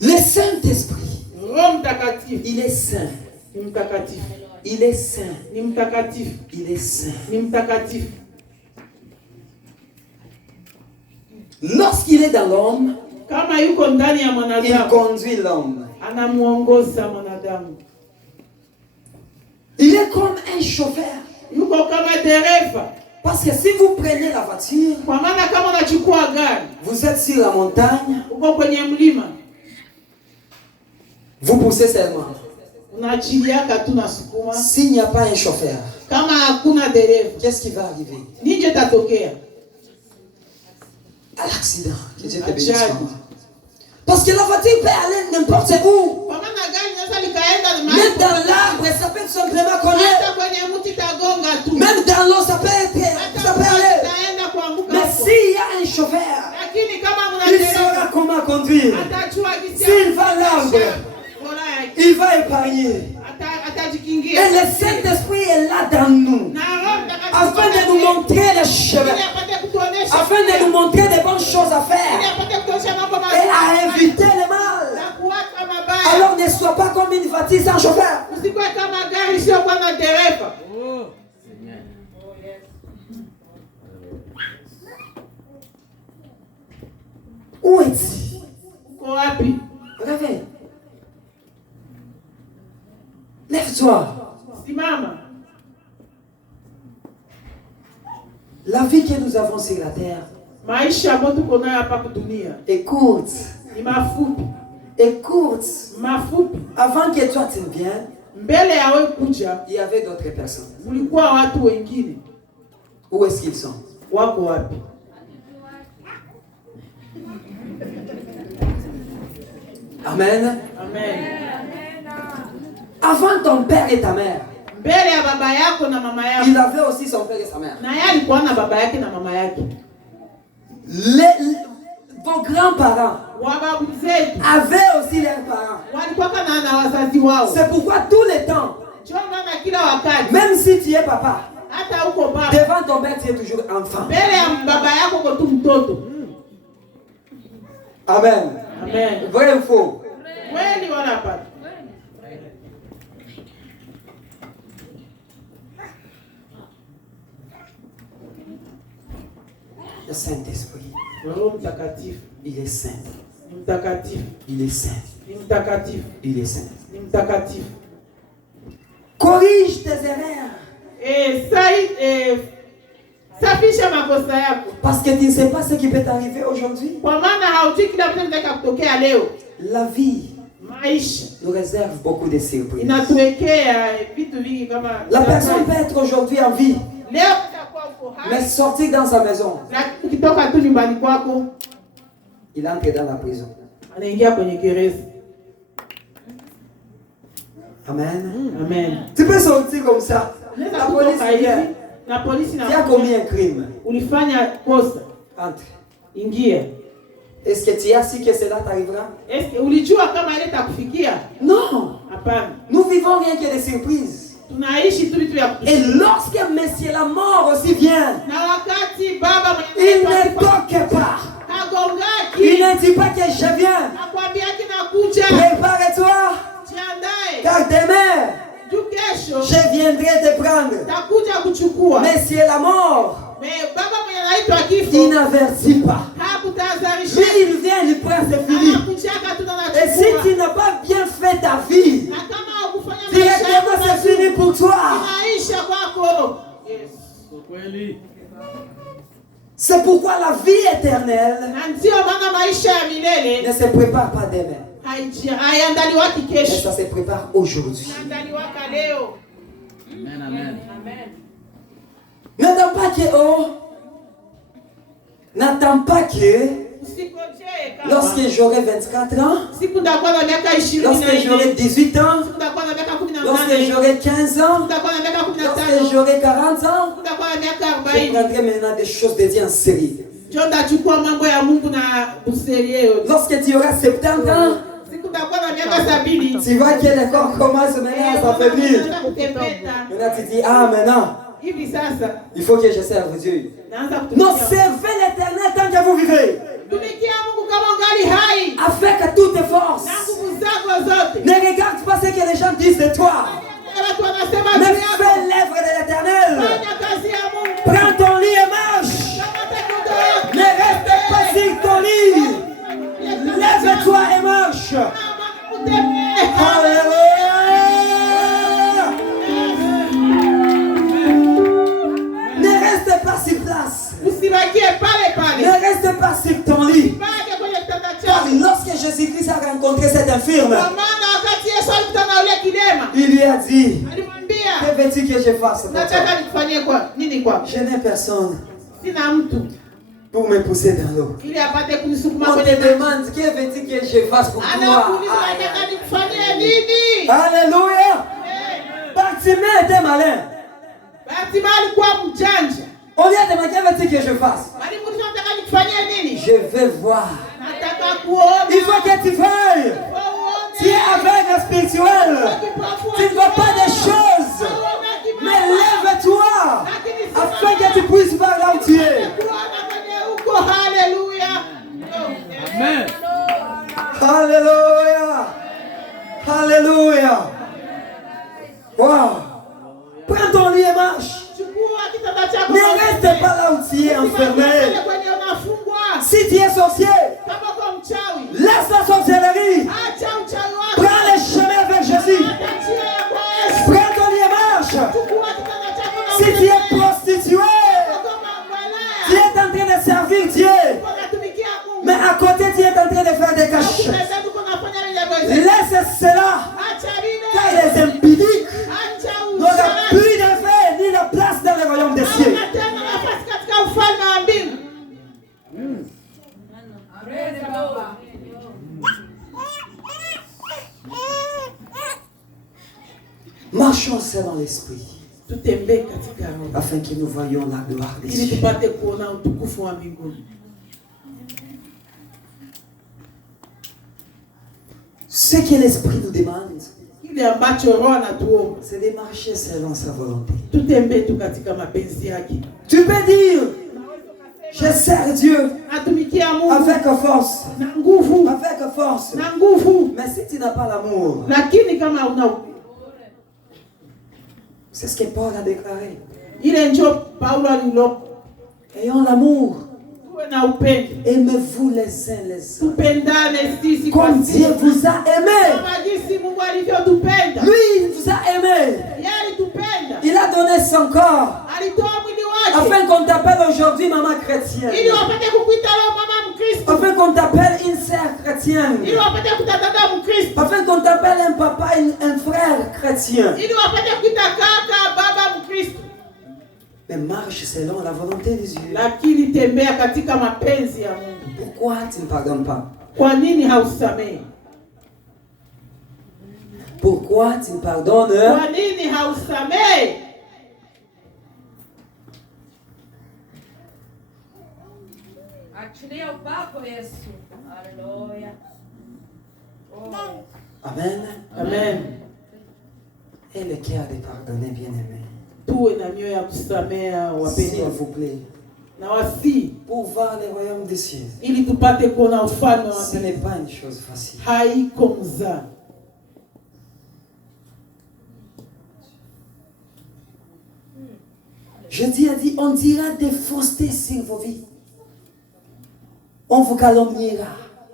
Le Saint-Esprit, Roho Mtakatifu il est saint. ni mtakatifu. Il est saint. Ni mtakatifu. Il est saint. Ni mtakatifu. Lorsqu'il est dans l'homme, Kama yuko ndani ya il mwanadamu, conduit l'homme. anamuongoza mwanadamu. Il est comme un chauffeur. Yuko kama dereva. Parce que si vous prenez la voiture, Kwa maana kama unachukua gari, vous êtes sur la montagne, uko kwenye mlima, vous poussez seulement. unaachiliaka tu na sukuma. S'il n'y a pas un chauffeur, Kama hakuna dereva, qu'est-ce qui va arriver? nini tatokea? À l'accident. Que Dieu te bénisse. Ajali. maman. Parce que la voiture peut aller n'importe où. Kwa maana gari inaweza likaenda Même mahali dans popote. l'arbre, ça peut tout simplement connaître. Hata kwenye mti tagonga tu. Même dans l'eau, ça peut être. Hata Ça peut aller. itaenda kuanguka Mais hapo. s'il y a un chauffeur, Lakini kama mna il dereva, saura comment conduire. atajua jinsi S'il va l'arbre, bora yake. il va épargner. Atajikingia. Et le Saint-Esprit est là dans nous. Na Roho Mtakatifu Afin de nous montrer le chemin. ili apate kutuonesha Afin de nous montrer des bonnes choses à ili faire. apate kutuonesha mambo Et à mazuri éviter le mal. na kuacha mabaya. Alors ne sois sois pas comme une voiture sans chauffeur. Usikuwe kama gari isiyokuwa na dereva. Où es-tu? Uko wapi? Réveille. Lève-toi. Simama. La vie que nous avons sur la terre Maisha ambayo tuko nayo hapa kudunia est courte. ni mafupi. Est courte. Mafupi. Avant que toi tu ne viennes, Mbele ya wewe kuja, il y avait d'autres personnes. kulikuwa watu wengine. Où est-ce qu'ils sont? Wako wapi? Amen. Amen. Avant ton père et ta mère, Mbele ya baba yako na mama yako. il avait aussi son père et sa mère. Na yeye alikuwa na baba yake na mama yake. Vos grands-parents Wababu zetu avaient aussi leurs parents. walikuwa na wazazi wao. C'est pourquoi tous les temps, Ndio maana kila wakati même si tu es papa, hata uko baba, devant ton père tu es toujours enfant. mbele ya baba yako uko tu mtoto. Amen. Amen. Vrai ou faux? Kweli wala hapana? Le Saint-Esprit, Roho Mtakatifu il est saint. ni mtakatifu, Il est saint. ni mtakatifu, Il est saint. ni mtakatifu. Corrige tes erreurs. Safisha makosa yako, Parce que tu ne sais pas ce qui peut t'arriver aujourd'hui. kwa maana haujui kila kitu kinaweza kutokea leo. La vie Maisha nous réserve beaucoup de surprises. inatuwekea vitu vingi kama La personne peut être aujourd'hui en vie, leo utakuwa uko hai, mais sortir dans sa maison, lakini ukitoka tu nyumbani kwako il entre dans la prison. anaingia kwenye gereza. Amen. Amen. Tu peux sortir comme ça. Unaweza La police kutoka hivi vient. na polisi Tu as commis un crime. ulifanya kosa, Entre. ingia. Est-ce que tu as su que cela t'arrivera? Eske ulijua kama ile itakufikia? Non. Hapana. Nous vivons rien que des surprises. Tunaishi tu vitu vya Et kutushtua. lorsque Monsieur la mort aussi vient, Na wakati baba il mwenye ne toque pas. Il kagongaki, ne dit pas que je viens. nakwambia kinakuja, Prépare-toi, jiandae. car demain, Juu kesho je viendrai te prendre. takuja kuchukua. Monsieur la mort, Baba mwenye anaitwa il kifo n'avertit pas. hakutahadharisha. Mais il vient, il prend ses filles. Anakuchaka tu na Et si anachukua. tu n'as pas bien fait ta vie, Na kama hukufanya maisha yako directement c'est mazuri, fini pour toi. maisha kwako. Yes. C'est pourquoi la vie éternelle Na ndio maana maisha ya milele ne se prépare pas demain, haiandaliwaki mais kesho, ça se prépare aujourd'hui. inaandaliwaka leo. Amen, amen. N'attends pas que, n'attends pas que Usikojee kama lorsque j'aurai 24 ans, siku ndakuwa na miaka 24, lorsque j'aurai 18 ans, siku ndakuwa na miaka 18, lorsque j'aurai 15 ans, siku ndakuwa na miaka 15, lorsque j'aurai 40 ans, siku ndakuwa na miaka je 40, prendrai maintenant des choses de Dieu en série. ndio ndachukua mambo ya Mungu na userie. Lorsque tu auras 70 ans, Siku ndakuwa na miaka 70, tu vois que le corps commence maintenant à s'affaiblir. naanza kutembeta. Maintenant tu dis, ah maintenant, Hivi sasa il faut que je serve Dieu. naanza Non, kutumikia. servez l'éternel tant que vous vivez. Tumikia Mungu kama ungali hai Avec toutes tes forces. na nguvu zako zote. Ne regarde pas ce que les gens disent de toi. Watu wanasema Mais juu yako. fais l'œuvre de l'éternel. Fanya kazi ya Mungu. Prends ton lit et marche. Kamata kundo yako. Ne reste pas sur ton lit. Lève-toi et marche. Utembee. Alléluia. Ne reste pas sur place. Usibakie pale pale. Ne reste pas sur ton lit. Baki kwenye kitanda Car chako. lorsque Jésus-Christ a rencontré cet infirme, Kwa maana wakati Yesu alikutana na yule kilema, il lui a dit, alimwambia, que veux-tu que je fasse pour toi? nataka nikufanyie kwa nini kwako? Je n'ai personne Sina mtu pour me pousser dans l'eau. ili apate kunisukuma On te kwenye maji. demande, que veux-tu que je fasse pour toi? Anakuuliza Aïe, nataka aïe. nikufanyie nini? Alléluia. Bartimée était malin. Bartimayo alikuwa mjanja. On lui a demandé, que veux-tu que je fasse? Alimuuliza nataka nikufanyie nini? Je veux voir. Nataka kuona. Il faut que tu veuilles. Tu es aveugle spirituel. Tu ne vois pas des choses. Mais lève-toi afin que tu puisses voir là où tu es. Hallelujah. Amen. Alléluia. Alléluia. Wow. Prends ton lit et marche. Chukua kitanda chako. Ne reste pas là où tu es enfermé. Kwenye unafungwa. Si tu es sorcier, Kama kwa mchawi. laisse la sorcellerie. Acha uchawi wako. Prends le chemin vers Jésus. Acha njia ya kwa Yesu. Prends ton lit et marche. Chukua kitanda chako na Si tu es prostitué, kama mbelea. tu es en train de servir Dieu, Unatumikia Mungu. mais à côté tu es en train de faire des caches. Pesa tuko nafanya vile. Laisse cela, Acha vile. car il est impudique. Acha N'aura uchawi. plus d'effet ni de place dans le royaume des cieux. Hauna tena nafasi katika ufalme wa mbingu. Marchons selon l'esprit, Tutembee katika roho afin que nous voyions la gloire des ili cieux. tupate kuona utukufu wa mbinguni. Ce que l'esprit nous demande, Kile ambacho roho anatuomba c'est de marcher selon sa volonté. tutembee tu katika mapenzi yake. Tu peux dire, je sers Dieu Natumikia Mungu avec force, na nguvu avec force. na nguvu, Mais si tu n'as pas l'amour, lakini kama una c'est ce que Paul a déclaré. ile njo Paulo alilo, Ayons l'amour, tuwe na upendo, aimez-vous les uns les autres. tupendane sisi kwa Comme sisi Dieu vous a aimé, kama jinsi Mungu alivyotupenda. lui il vous a aimé. Yeye alitupenda, Il a donné son corps alitoa mwili wake afin qu'on t'appelle aujourd'hui maman chrétienne, ili wapate kukuita leo mama Mkristo, afin qu'on t'appelle une sœur chrétienne, ili wapate kuita dada Mkristo, afin qu'on t'appelle un papa, un frère chrétien. ili wapate kuita kaka baba Mkristo. Mais marche selon la volonté de Dieu. Lakini tembea katika mapenzi ya Mungu. Pourquoi tu ne pardonnes pas? Kwa nini hausamehi? Pourquoi tu ne pardonnes? Kwa nini hausamehi? Achilia upako Yesu. Haleluya. Oh. Amen. Amen. Et le cœur de pardonner, bien-aimé. Tuwe na mioyo ya kusamea S'il wapendwa, vous plaît, na wasi pour voir le royaume des cieux, ili tupate kuona ufalme wa ce mbinguni. n'est pas une chose facile. Haiko mzaa. Je dis, on dira des faussetés sur vos vies. On vous calomniera.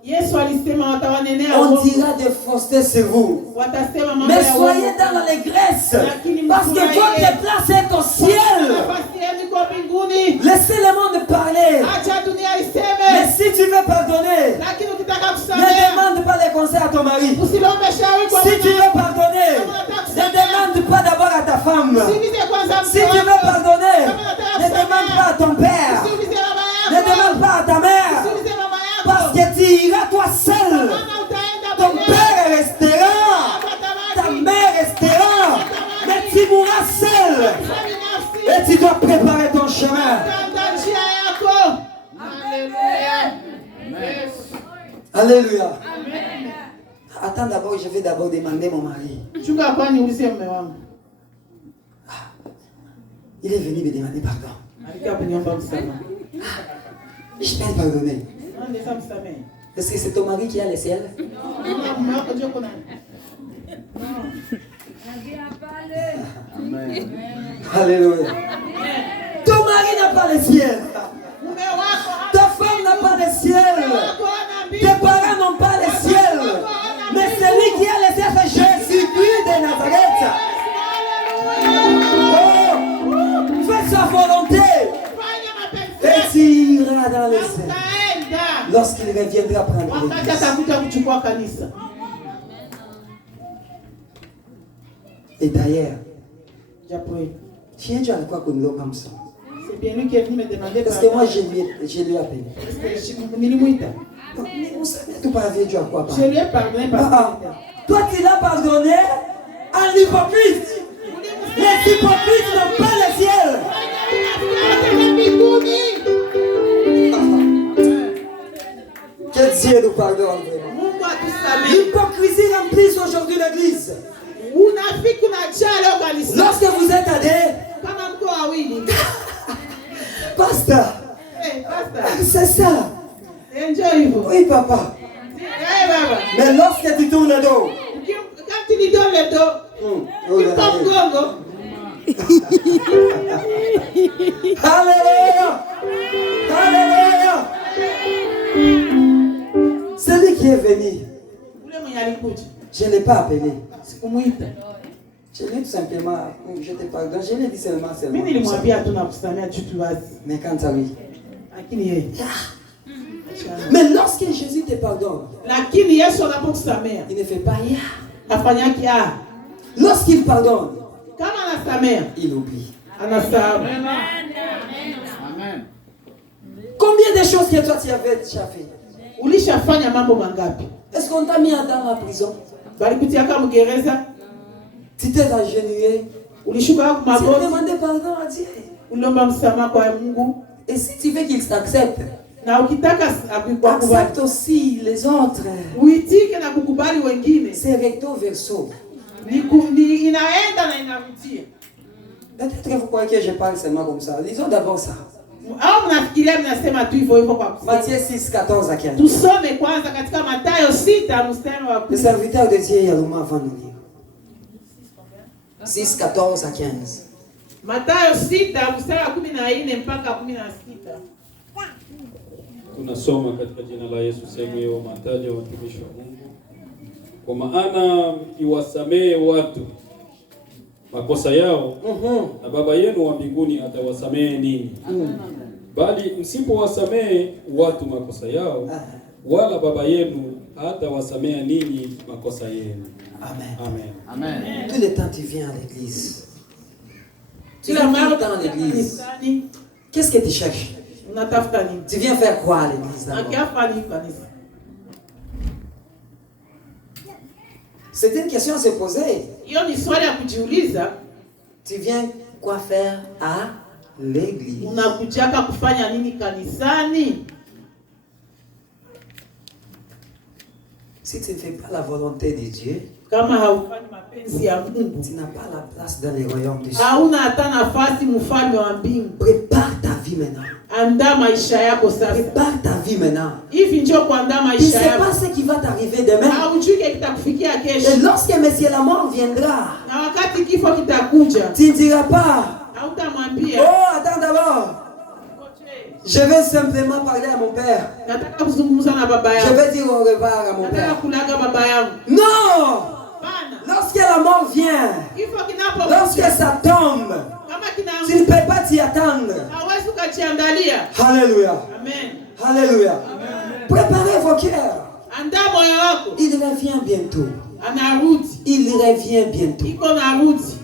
Yesu alisema watawanenea On uongo, dira des faussetés sur vous. watasema mambo Mais ya soyez uongo. dans l'allégresse. Lakini Parce que mfurahie. votre place est au ciel. Nafasi yenu iko mbinguni. Laissez le monde parler. Acha dunia Mais iseme. si tu veux pardonner, Lakini ukitaka ne kusamea, demande pas les conseils à ton mari. usilombe shauri kwa Si tu mume veux wako. pardonner, ne demande pas d'abord à ta femme. Usiulize kwanza Si mke tu veux wako. pardonner, ne demande pas à ton père. Usiulize baba Ne yako. demande pas à ta mère. Usiulize mama yako. Parce que tu iras toi seul. Maana utaenda Ton mwenyewe. père restera. Ta mère restera. Mais tu mourras seul. Et tu dois préparer ton chemin. Utaenda njia yako. Alléluia. Attends d'abord, je vais d'abord demander mon mari. Chunga kwani ulize mume wangu. Il est venu me demander pardon. Alikuwa kuniomba msamaha. Je peux pardonner. Ndio msamehe. Est-ce que c'est ton mari qui a le ciel? Mume wako ndio kuna. Alléluia. Ton mari n'a pas le ciel. Mume wako Ta femme n'a pas le ciel. Tes parents n'ont pas le ciel. Mais celui qui a le ciel, c'est Jésus-Christ de Nazareth. Oh, fais sa volonté. fanya mapenzi Et yake. tu iras dans le ciel. Utaenda. Lorsqu'il reviendra prendre Wakati l'église. atakuja kuchukua kanisa. Et d'ailleurs, Japo tiens, tu as quoi comme l'eau comme ça? c'est bien lui qui est venu me demander Parce que moi, je lui ai appelé. nilimuita. On savait tout par Dieu, tu as quoi Je parler. lui ai pardonné Ah, par ah. Toi, tu l'as pardonné à l'hypocrite. Les hypocrites n'ont pas le ciel. Que Dieu nous pardonne vraiment. Mungu atusamehe. L'hypocrisie remplit aujourd'hui l'église. Unafiki unajaa leo kanisa. Lorsque vous êtes à des Kama mko wawili. pasteur, Pastor. c'est ça. Enjoy hivyo. Oui, papa. Baba. Mais lorsque tu tournes le dos, tu lui donnes le dos, il tombe gongo. Alléluia. Alléluia. Celui qui est venu, je ne l'ai pas appelé. Je l'ai tout simplement, je te pardonne, je l'ai dit seulement. Mais quand ça lui. Mais lorsque Jésus te pardonne, il ne fait pas ya. Lorsqu'il pardonne, il oublie. Amen. Combien de choses que toi tu avais déjà fait? Ulishafanya mambo mangapi? Est-ce qu'on t'a mis dans la prison? Balikutiaka mgereza? Tu t'es agenouillé? Ulishuka Tu as magoti? demandé pardon à Dieu. Ulomba msamaha kwa Mungu? Et si tu veux qu'il t'accepte, Na ukitaka akukubali, accepte aussi les autres. uitike na kukubali wengine. C'est recto verso. Ni inaenda na inarudia. Peut-être que vous croyez que je parle seulement comme ça. Lisons d'abord ça. Au mnafikiria mnasema tu hivyo hivyo kwa kusema. Matthieu 6, 14 à 15. Tusome kwanza katika Mathayo 6 mstari wa Le 10. serviteur de Dieu, Yaloma, va nous lire. 6, 14 à 15. Mathayo 6 mstari wa 14 mpaka 16. Tunasoma katika jina la Yesu sehemu hiyo mataja watumishi wa Mungu. Kwa maana mkiwasamehe watu makosa yao, na Baba yenu wa mbinguni atawasamehe ninyi. Bali msipowasamehe watu makosa yao, wala Baba yenu hatawasamehe ninyi makosa yenu. Amen. Amen. Tout le temps tu viens à l'église. Tu Kila viens mara tout le temps à l'église. Qu'est-ce que tu cherches? Unatafuta nini? Tu viens faire quoi à l'église d'abord? Akiafa ni kanisa. C'est une question à se poser. Hiyo ni swali ya kujiuliza. Tu viens quoi faire à l'église? Unakujaka kufanya nini kanisani? Si tu ne fais pas la volonté de Dieu, Kama haufanyi mapenzi ya Mungu, tu n'as pas la place dans les royaumes du ciel. hauna hata nafasi mfalme wa mbingu. Prépare ta vie maintenant. Andaa maisha yako sasa. Prépare ta vie maintenant. Hivi njoo kuandaa Tu ne maisha sais yako. pas ce qui va t'arriver demain. Haujui kile kitakufikia kesho. Et lorsque Monsieur la mort viendra, Na wakati kifo kitakuja, tu ne diras pas, hautamwambia, oh, attends d'abord, je vais simplement parler à mon père. nataka kuzungumza na baba Je yangu. vais dire au revoir à mon Nataka père. kulaga baba yangu. Non! Bana. Lorsque la mort vient, Kifo lorsque kinapokuja, ça tombe, kama tu kinaanguka, ne peux pas t'y attendre. hauwezi ukajiandalia. Alléluia. Amen. Alléluia. Préparez vos cœurs. Andaa moyo wako. Il revient bientôt. Anarudi. Il revient bientôt. Iko narudi.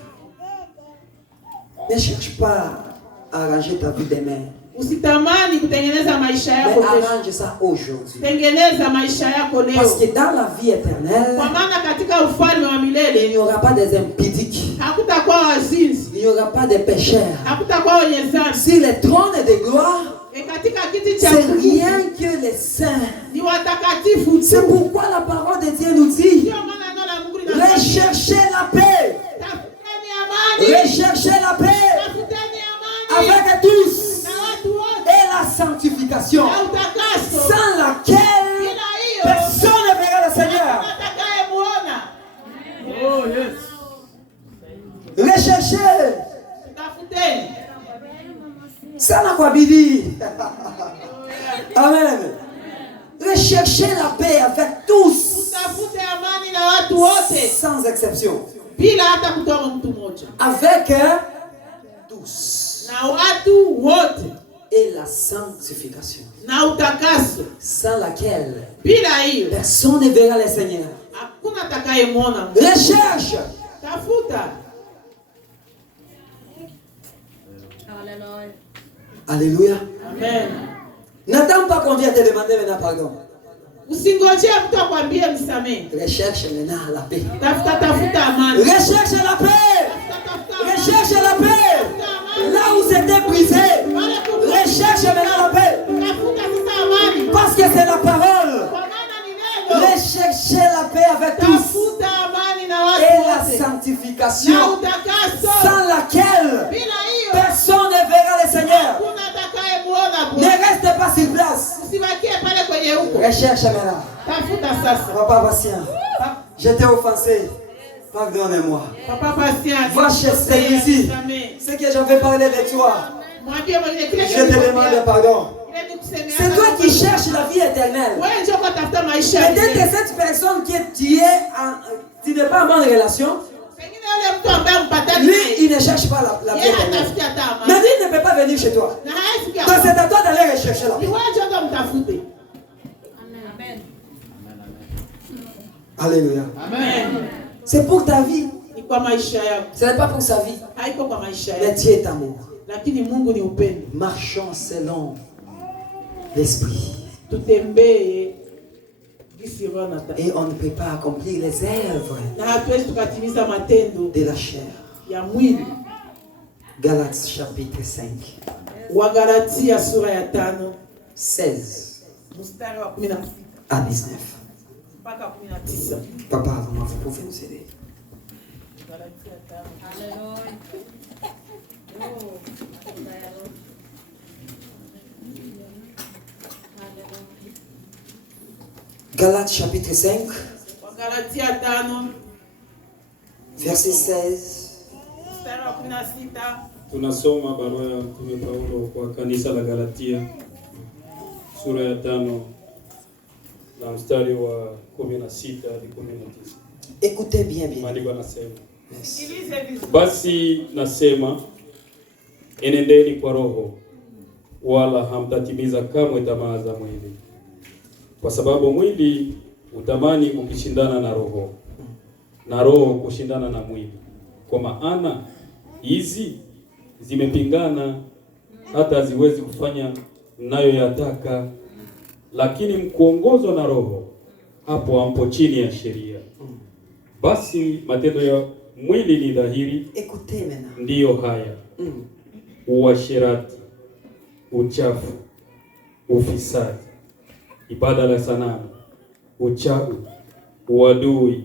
Ne cherche pas à arranger ta vie demain. Usitamani kutengeneza maisha Mais yako kesho. arrange ça aujourd'hui. Tengeneza maisha yako Parce leo. que dans la vie éternelle, Kwa maana katika ufalme wa il milele n'y aura pas des impudiques. hakutakuwa wazinzi, Il n'y aura pas de pécheurs. hakutakuwa wenye dhambi. Si le trône de gloire, E katika kiti cha c'est utukufu rien que les saints. ni watakatifu tu. C'est pourquoi la parole de Dieu nous dit, Ndio maana neno la Mungu linasema, recherchez la paix. tafuteni amani, Recherchez la paix tafuteni amani avec tous na watu wote et la sanctification, na utakaso, sans laquelle bila hiyo personne ne verra le Seigneur. atakayemuona. Oh, yes. Recherchez. Tafuteni. Sana kwa bidii. Amen. Recherchez la paix avec tous, Utafute amani na watu wote sans exception. bila hata kutoa mtu mmoja, Avec tous. na watu wote Et la sanctification, na utakaso, sans laquelle bila hiyo personne ne verra le Seigneur. hakuna atakayemwona. Recherche. Tafuta. Alléluia. Amen. N'attends pas qu'on vienne te demander maintenant pardon. Usingojee mtu akwambie msamehe. Recherche maintenant la paix. Tafuta amani. Recherche la paix. Recherche la paix. Là où c'était brisé. Recherche maintenant la paix. Tafuta sasa amani. Parce que c'est la parole. Kwa maana ni neno. Recherchez la paix avec tous. Tafuta amani na watu Et la wote. sanctification, Na utakaso. sans laquelle Bila hiyo personne ne verra le Seigneur. hakuna atakayemuona Ne Bwana. reste pas sur place. Usibakie pale kwenye huko. Recherche maintenant. Tafuta sasa. Papa patient. Je t'ai offensé. Pardonne-moi. Papa patient. Va chez celui-ci. Ce que j'avais parlé de toi. Je te demande pardon. C'est toi qui cherches la vie éternelle. Peut-être que cette personne que tu n'es pas en bonne relation, lui, il ne cherche pas la vie éternelle. Mais lui, il ne peut pas venir chez toi. Donc c'est à toi d'aller rechercher la vie. Alléluia. Amen. C'est pour ta vie. Ce n'est pas pour sa vie. Mais Dieu est amour. Marchons selon l'esprit. Et on ne peut pas accomplir les œuvres de la chair. Galates chapitre 5. 16 à 19. Papa, vraiment, vous pouvez nous aider. Galates chapitre 5, verset 16. Tunasoma barua ya Mtume Paulo kwa kanisa la Galatia, sura ya 5 na mstari wa 16 hadi 19. Écoutez bien, bien. Maandiko yanasema, Yes. basi nasema enendeni kwa roho, wala hamtatimiza kamwe tamaa za mwili, kwa sababu mwili utamani ukishindana na roho, na roho kushindana na mwili, kwa maana hizi zimepingana, hata haziwezi kufanya mnayoyataka. Lakini mkuongozwa na roho, hapo hampo chini ya sheria. Basi matendo ya mwili ni dhahiri, Écoutez maintenant. ndiyo haya: uasherati, uchafu, ufisadi, ibada la sanamu, uchawi, uadui,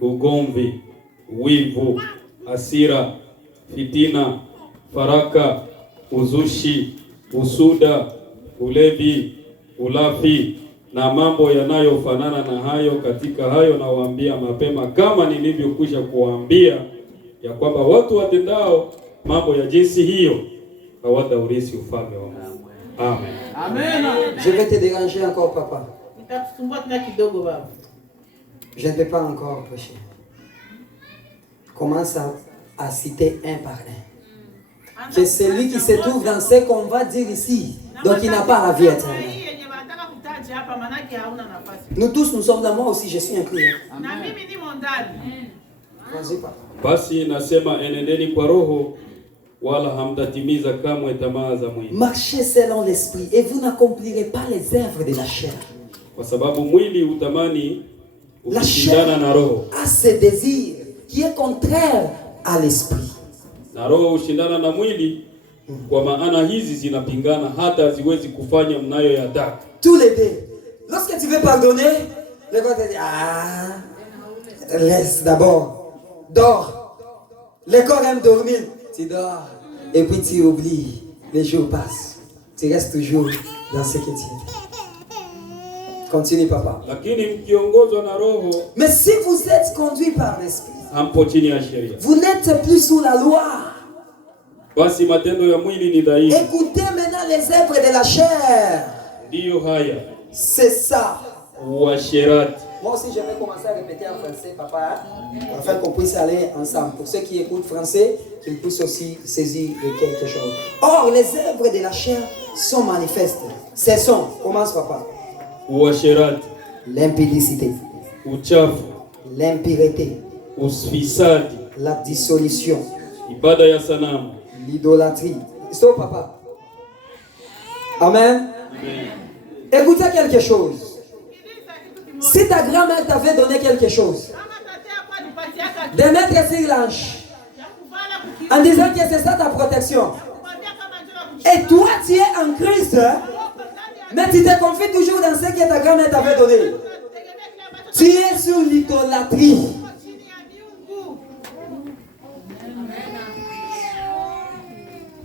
ugomvi, wivu, hasira, fitina, faraka, uzushi, usuda, ulevi, ulafi na mambo yanayofanana na hayo. Katika hayo nawaambia mapema, kama nilivyokwisha kuwaambia, ya kwamba watu watendao mambo ya jinsi hiyo hawataurithi ufalme wa Mungu. Amen. Amen. Je vais te déranger encore, papa. Je ne peux pas encore prêcher. Commence à citer un par un. Que celui qui se trouve dans ce qu'on va dire ici, donc il n'a pas la vie éternelle. Nous tous, nous sommes dans moi aussi, je suis inclus. Vas-y, papa. Basi nasema enendeni kwa roho, wala hamtatimiza kamwe tamaa za mwili. Marchez selon l'esprit et vous n'accomplirez pas les œuvres de la chair. Kwa sababu mwili utamani La ukishindana chair na roho, a ses désirs qui est contraire à l'esprit. na roho ushindana na mwili, kwa maana hizi zinapingana, hata haziwezi kufanya mnayoyataka. Tous les deux. Lorsque tu veux pardonner, le corps te dit, ah, laisse d'abord, dors. Le corps aime dormir. Tu dors. Et puis tu oublies. Les jours passent. Tu restes toujours dans ce que tu es. Continue, papa. Lakini mkiongozwa na roho, Mais si vous êtes conduit par l'esprit, hampo chini ya sheria. vous n'êtes plus sous la loi. Basi matendo ya mwili ni dhahiri, Écoutez maintenant les œuvres de la chair. ndiyo haya: C'est ça. uasherati, Moi aussi, je vais commencer à répéter en français, papa, afin qu'on puisse aller ensemble. Pour ceux qui écoutent français, qu'ils puissent aussi saisir de quelque chose. Or, les œuvres de la chair sont manifestes. Ce sont, commence, papa, uasherati, l'impudicité, uchafu, l'impureté, ufisadi, la dissolution, ibada ya sanamu. l'idolâtrie. Stop, papa. Amen. Écoutez quelque chose. Si ta grand-mère t'avait donné quelque chose, de mettre sur l'ange, en disant que c'est ça ta protection, et toi tu es en Christ, mais tu te confies toujours dans ce que ta grand-mère t'avait donné, tu es sur l'idolâtrie.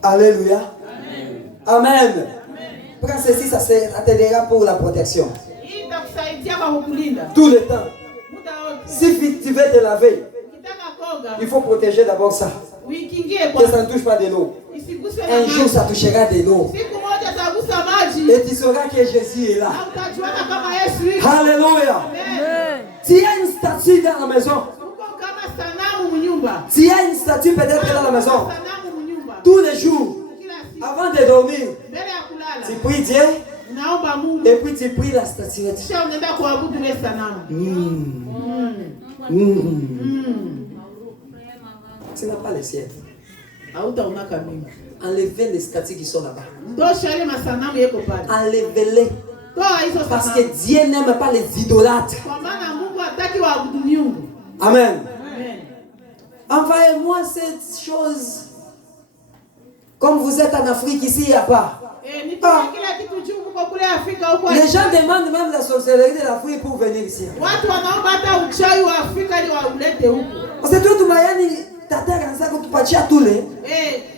Alléluia. Amen. Prends ceci, ça t'aidera pour la protection. Tout le temps. Si tu veux te laver, il faut protéger d'abord ça. Que ça ne touche pas de l'eau. Un jour, ça touchera de l'eau. Et tu sauras que Jésus est là. Alléluia. S'il y a une statue dans la maison, s'il y a une statue peut-être dans la maison, tous les jours, avant de dormir, tu pries Dieu et puis tu pries la statuette. Tu n'as pas les siennes. Enlevez les statues qui sont là-bas. Enlevez-les. Parce que Dieu n'aime pas les idolâtres. Amen. Envoyez-moi cette chose. Comme vous êtes en Afrique, ici il n'y a pas. Les gens demandent même la sorcellerie de l'Afrique pour venir ici. Parce que tout mayani tata kanza kutupatia tule.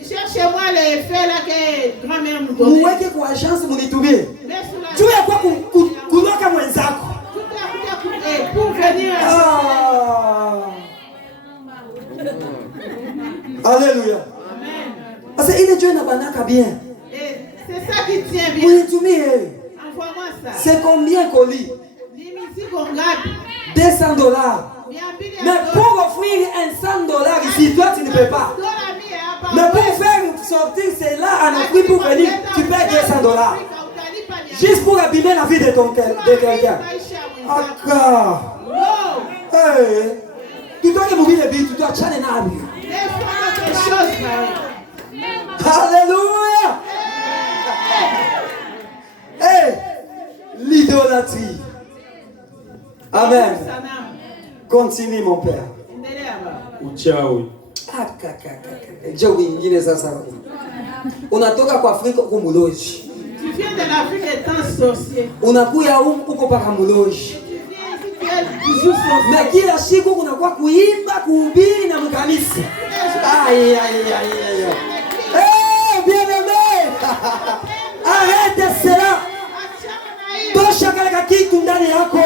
Cherchez-moi les faits là que grand-mère nous donne. Muweke kwa agence munitumie. Tu ya kwa kuloka mwenzako. Pour venir. Alléluia. Parce que il est Dieu n'a banaka bien. C'est ça qui tient bien. Munitumie. Envoie-moi ça. C'est combien colis? 200 dollars. Mais pour offrir un 100 dollars ici, toi tu ne peux pas. Mais pour faire sortir cela en Afrique pour venir, tu payes 200 dollars. Juste pour abîmer la vie de quelqu'un. Encore. Hey. Tu dois mourir le but, tu dois changer la vie. Alléluia. Hey. L'idolâtrie. Amen. Continue mon père. Uchawi. Je wengine sasa. Unatoka kwa Afrika uko muloji. Tu viens de l'Afrique étant sorcier. Unakuya huko uko paka muloji. Mais kila siku kunakuwa kuimba, kuhubiri na mkanisa. Aïe aïe aïe. Eh, bien-aimé. Arrête cela. Tosha kale kitu ndani yako.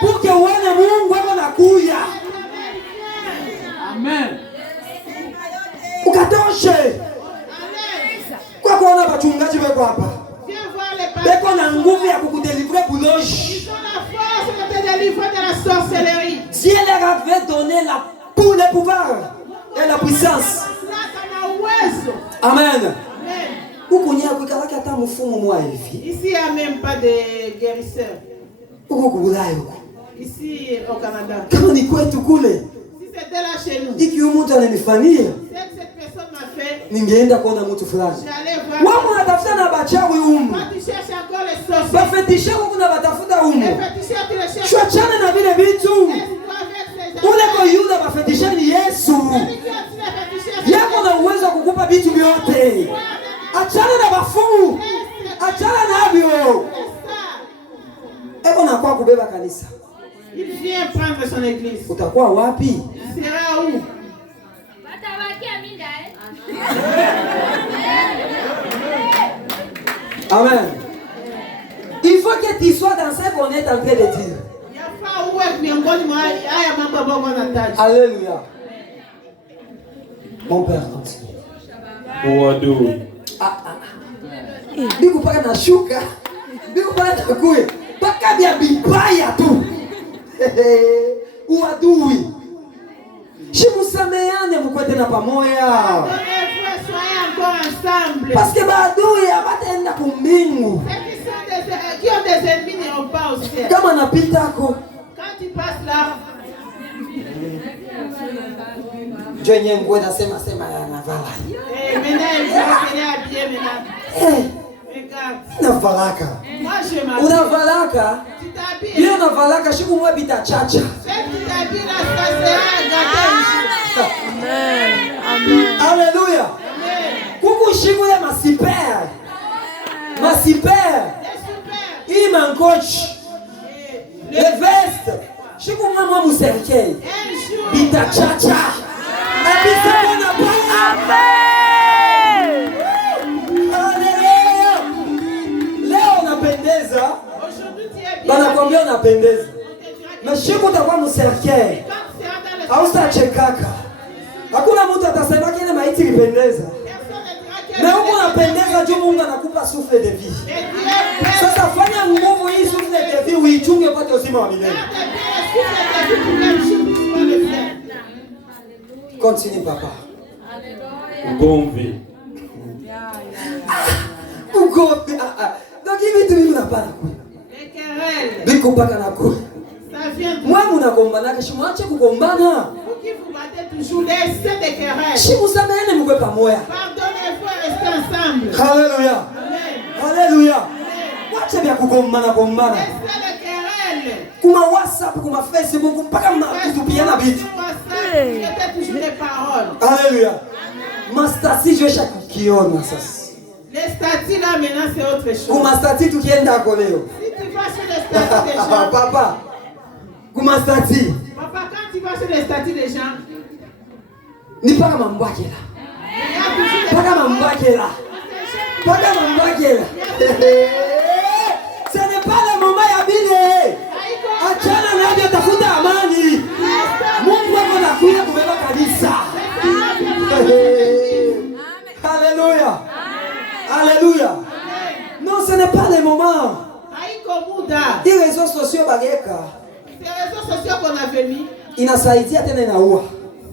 Porque uone Mungu wako nakuya. Amen. Ukatoshe. Kwa kuona wachungaji wako hapa. Beko na nguvu ya kukudelivrer buloji. Ils ont la force de te délivrer de la sorcellerie. Dieu leur avait donné pour le pouvoir et la puissance. Amen. Huku nya kukalaka hata mfumo mwa hivi. Ici il n'y a même pas de guérisseur. Huku kubulai huku. Ici au Canada. Kama ni kwetu kule. Si c'était là chez nous. Iki mtu ananifanyia. Cette personne m'a fait. Ningeenda kuona mtu fulani. J'allais voir. Wao wanatafuta na bachawi humu. Quand tu cherches encore les sorciers. Bafetisha huku na batafuta humu. Les féticheurs tu les cherches. Tuachane na vile vitu. Ule kwa Yuda bafetisha ni Yesu. Yako na uwezo wa kukupa vitu vyote. Achana na bafu. Achana navyo. Eko na kwa kubeba kanisa. Il vient prendre son église. Utakuwa wapi? Il sera où? Amen. Il faut que tu sois dans ce qu'on est en train de dire. Alléluia. Mon père continue. Uadui. Biku paka na shuka. Biku paka na kuye. Paka bia bibaya tu. Uadui. Shimusameane mukwete na pamoja. Parce que baadui abataenda kumbingu. Qui ont des ennemis n'iront pas au ciel. Kama napita ako. Quand tu passes là. Jenye nguo nasema ya navala. Maintenant il va venir habiller maintenant. Regarde. Navalaka. Moi je m'habille. Unavalaka? Tu t'habilles. Bien unavalaka shiku mwa bita chacha. Tu t'habilles là, ça sera gâté. Amen. Amen. Alléluia. Kuku shiku ya masiper. Masiper. Il mancoche. Les vestes. Shiku mwa muserkei. Bita chacha. Abisa mwana pa. Amen. Alléluia. Leo unapendeza. Banakwambia unapendeza. Mais shiku utakuwa muserkei. Hautachekaka. Hakuna mtu atasema kile maiti ilipendeza. Na huko unapendeza juu Mungu anakupa souffle de vie. Sasa fanya nguvu hii souffle de vie uichunge upate uzima wa milele. Continue papa. Ugomvi. Ugomvi. Donc hivi tu mimi napana kwa. Biko paka na kwa. Moi munagombana kesho mwache kugombana. Si vous amènez mukwe pamoja. Pardonnez-vous, restez ensemble. Hallelujah. Hallelujah. Mwache vya kugombana gombana. Laissez le querelle. Kuma WhatsApp, kuma Facebook, mpaka mnakutupiana vitu. C'était toujours des paroles. Alléluia. Ma stati je chaque kiona sasa. Les statuts là maintenant c'est autre chose. Kuma stati tukienda hapo leo. Si tu vas sur les statuts des gens. Papa. Kuma stati. Papa, quand tu vas sur les statuts des gens. Ni paka mambakela. Paka mambakela. Paka mambakela. Ce n'est pas le moment ya bile. Achana na ndio tafuta amani. Mungu wako anakuja kubeba kanisa. Alléluia. Alléluia. Non, ce n'est pas le moment. Les réseaux sociaux bageka. Ces réseaux sociaux qu'on avait mis. Inasaidia tena inaua.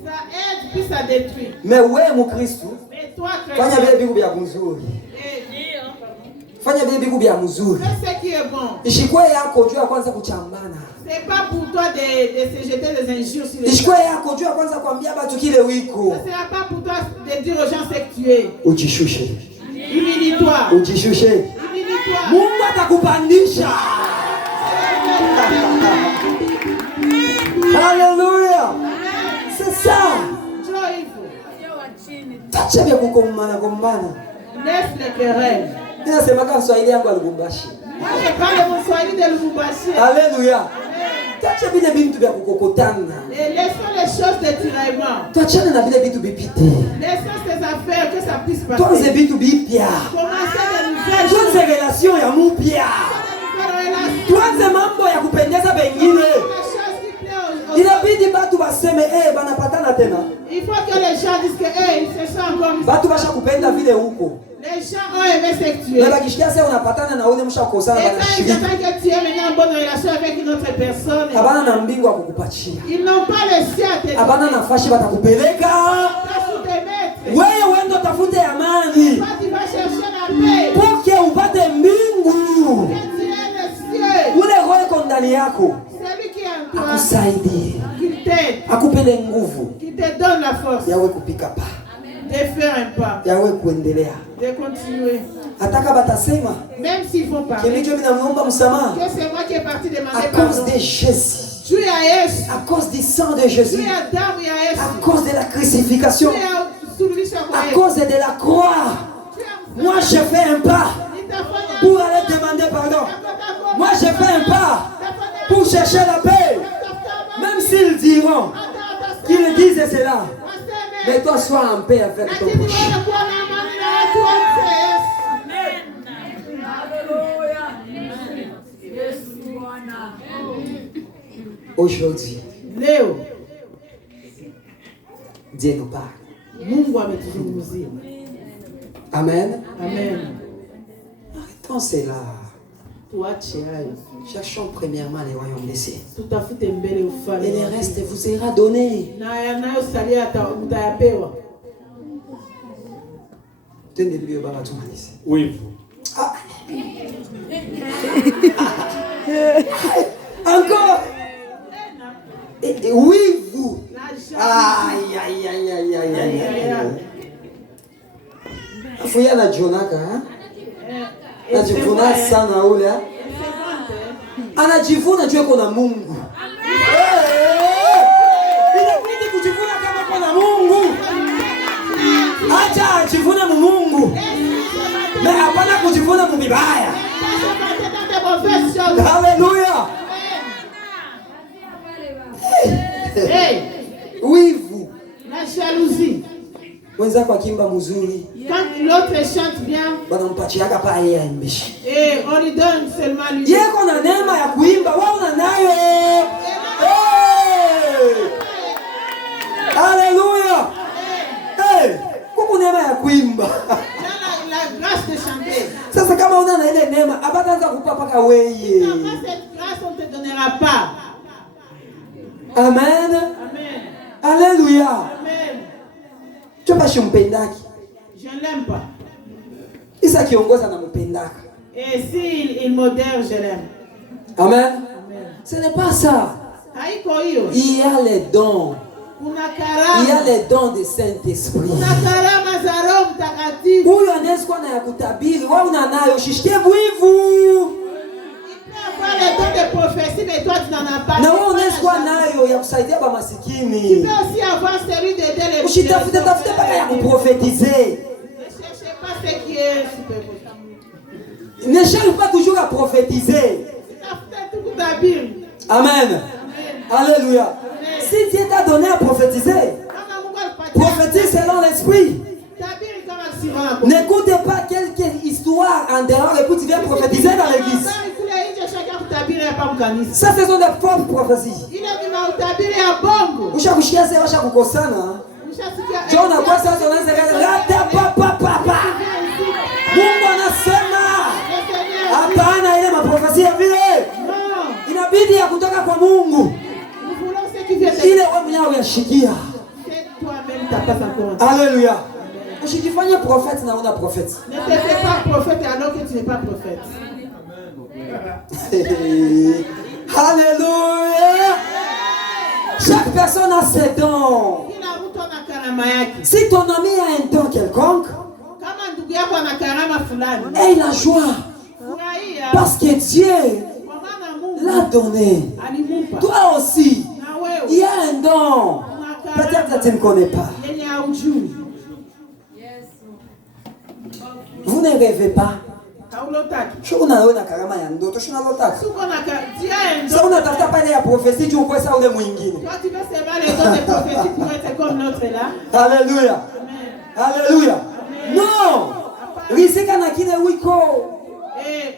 Ça aide puis ça détruit. Mais wewe Mkristo, Mais toi fanya chrétien. vile vitu vya mzuri. Fanya vile vitu vya mzuri. Fais ce qui est bon. Ishikwe yako juu ya kwanza kuchambana. C'est pas pour toi de se jeter des injures sur les gens. Ishikwe yako juu ya kwanza kuambia watu kile wiko. Ce sera pas pour toi de dire aux gens ce que tu es. Ujishushe. Humilie-toi. Ujishushe. Humilie-toi. Mungu atakupandisha. Hallelujah. C'est ça. Tacha vya kugombana gombana. Laisse les querelles. Ninasema kama Swahili yangu ya Lubumbashi. Moi je parle mon Swahili de Lubumbashi. Alléluia. Tacha vile vitu vya kukokotana. Et laissons les choses de tiraillement. Tuachane na vile vitu vipite. Laissons ces affaires que ça puisse passer. Tuanze vitu vipya. Commencez de nouvelles choses. Tuanze relation ya mpya. Tuanze mambo ya kupendeza wengine. Inabidi batu baseme banapatana tena. Il faut que les gens disent que ils se sont encore. Batu basha kupenda vile huko. Les gens ont aimé ce que tu es. Na bakishikia sasa unapatana na ule mshakosana Et bana quand ils shirika. attendent que tu es maintenant en bonne relation avec une autre personne, Habana na mbingu wa kukupatia. ils n'ont pas le ciel à te donner. Habana nafasi batakupeleka. Wewe uende tafute amani. Toi tu vas chercher la paix. Poke upate mbingu. Que tu aies le ciel. Ule roho iko ndani yako. Celui qui est en toi, Akusaidie. qui t'aide, Akupele nguvu. qui te donne la force Yawe kupika pa. de faire un pas, Yawe kuendelea. de continuer. Ataka batasema. Même s'ils font parler, Kilicho mimi namuomba msamaha. que c'est moi qui est parti demander À pardon. cause de Jésus. Tu es à Yesu. À cause du sang de Tu Jésus. es à damu ya Yesu. À cause de la crucifixion. Tu es suluhisho kwa À Yesu. cause de la croix. Moi je fais un pas pour aller demander pardon. Moi je fais un pas pour chercher la paix. Même s'ils diront qu'ils disent cela. Mais toi sois en paix avec ton prochain. Aujourd'hui, Leo Dieu nous parle. Mungu ametuzungumzia. Amen. Amen. Arrêtons cela. Tuache hayo. Cherchons premièrement les royaumes des cieux. Tutafute mbele ufalme. Et le reste vous sera donné. Na yanayosalia mtayapewa. Tende Dieu baba tumalize. Wivu. Encore. Et oui vous. Aïe Aïe aïe aïe aïe aïe aïe. Afuya na Jonaka, hein? Anajivuna sana ule. Anajivuna juu kuna Mungu. Inabidi kujivuna kama kuna Mungu. Acha ajivune Mungu. Na hapana kujivuna mbibaya. Hallelujah. Hey, Wivu. la jalousie. Wenzako akimba mzuri. Quand l'autre chante bien, Wanampatiaka pa yeye aimbishi. et on lui donne seulement lui. Yeko na neema ya kuimba, wewe una nayo. Hallelujah. Amen. Amen. Alléluia. Amen. Tu vas mpendaki. Je ne l'aime pas. Isa kiongoza na mpendaka. Et s'il modère, je l'aime. Amen. Amen. Ce n'est pas ça. Haiko hiyo. Il y a les dons. Kuna Il y a karama. les dons du Saint-Esprit. Kuna karama za Roho Mtakatifu. Huyu anaweza kuwa na ya kutabiri, wewe una nayo, shishike bwivu. Il peut avoir les dons de prophétie, mais toi tu n'en as pas. Na wewe unaweza kuwa nayo ya kusaidia ba Tu masikini. peux aussi avoir celui d'aider les Ushitafute tafute paka ya kuprofetiser. Ne cherchez pas ce qui est superposé. Ne cherche pas toujours à prophétiser. Tafute tu kutabiri. Amen. Alléluia. Si Dieu t'a donné à prophétiser, Kama Mungu alipatia. prophétise selon l'esprit. Tabiri kama sivako. N'écoutez pas quelque histoire en dehors et puis tu viens prophétiser dans l'église. Kule nje shaka kutabiri hapa mkanisa. Ça, ce sont des fausses prophéties. Ile ni mautabiri ya bongo. Ushakushikia sasa washakukosana. Ushasikia. Jona kwa sasa unaanza rata papa. Mungu anasema hapana, ile maprofesia vile Non. inabidi ya kutoka kwa Mungu. Nous voulons ce qui vient de Ile wewe mwenyewe uyashikia. C'est toi-même ta passe encore. Alléluia. Usijifanye prophète na una prophète. Ne te fais pas prophète alors que tu n'es pas prophète. Alléluia. Chaque personne a ses dons. Kila mtu ana karama yake. Si ton ami a un don quelconque, Kama ndugu yako ana karama fulani, aie la joie furahia parce que Dieu kwa maana Mungu l'a donné. alimupa. Toi aussi, Na il y wewe a un don. una Peut-être que tu karama ne connais pas. yenye haujui. Vous ne rêvez pas. Haulotaki. Je unaona karama ya ndoto, je unalotaka. Suko na dia Sasa unatafuta pale ya prophétie tu kwa sababu ule mwingine. Toi, tu veux seulement les dons de prophétie pour être comme l'autre là. Alléluia. Amen. Alléluia. Non. Rizika na kile wiko. Et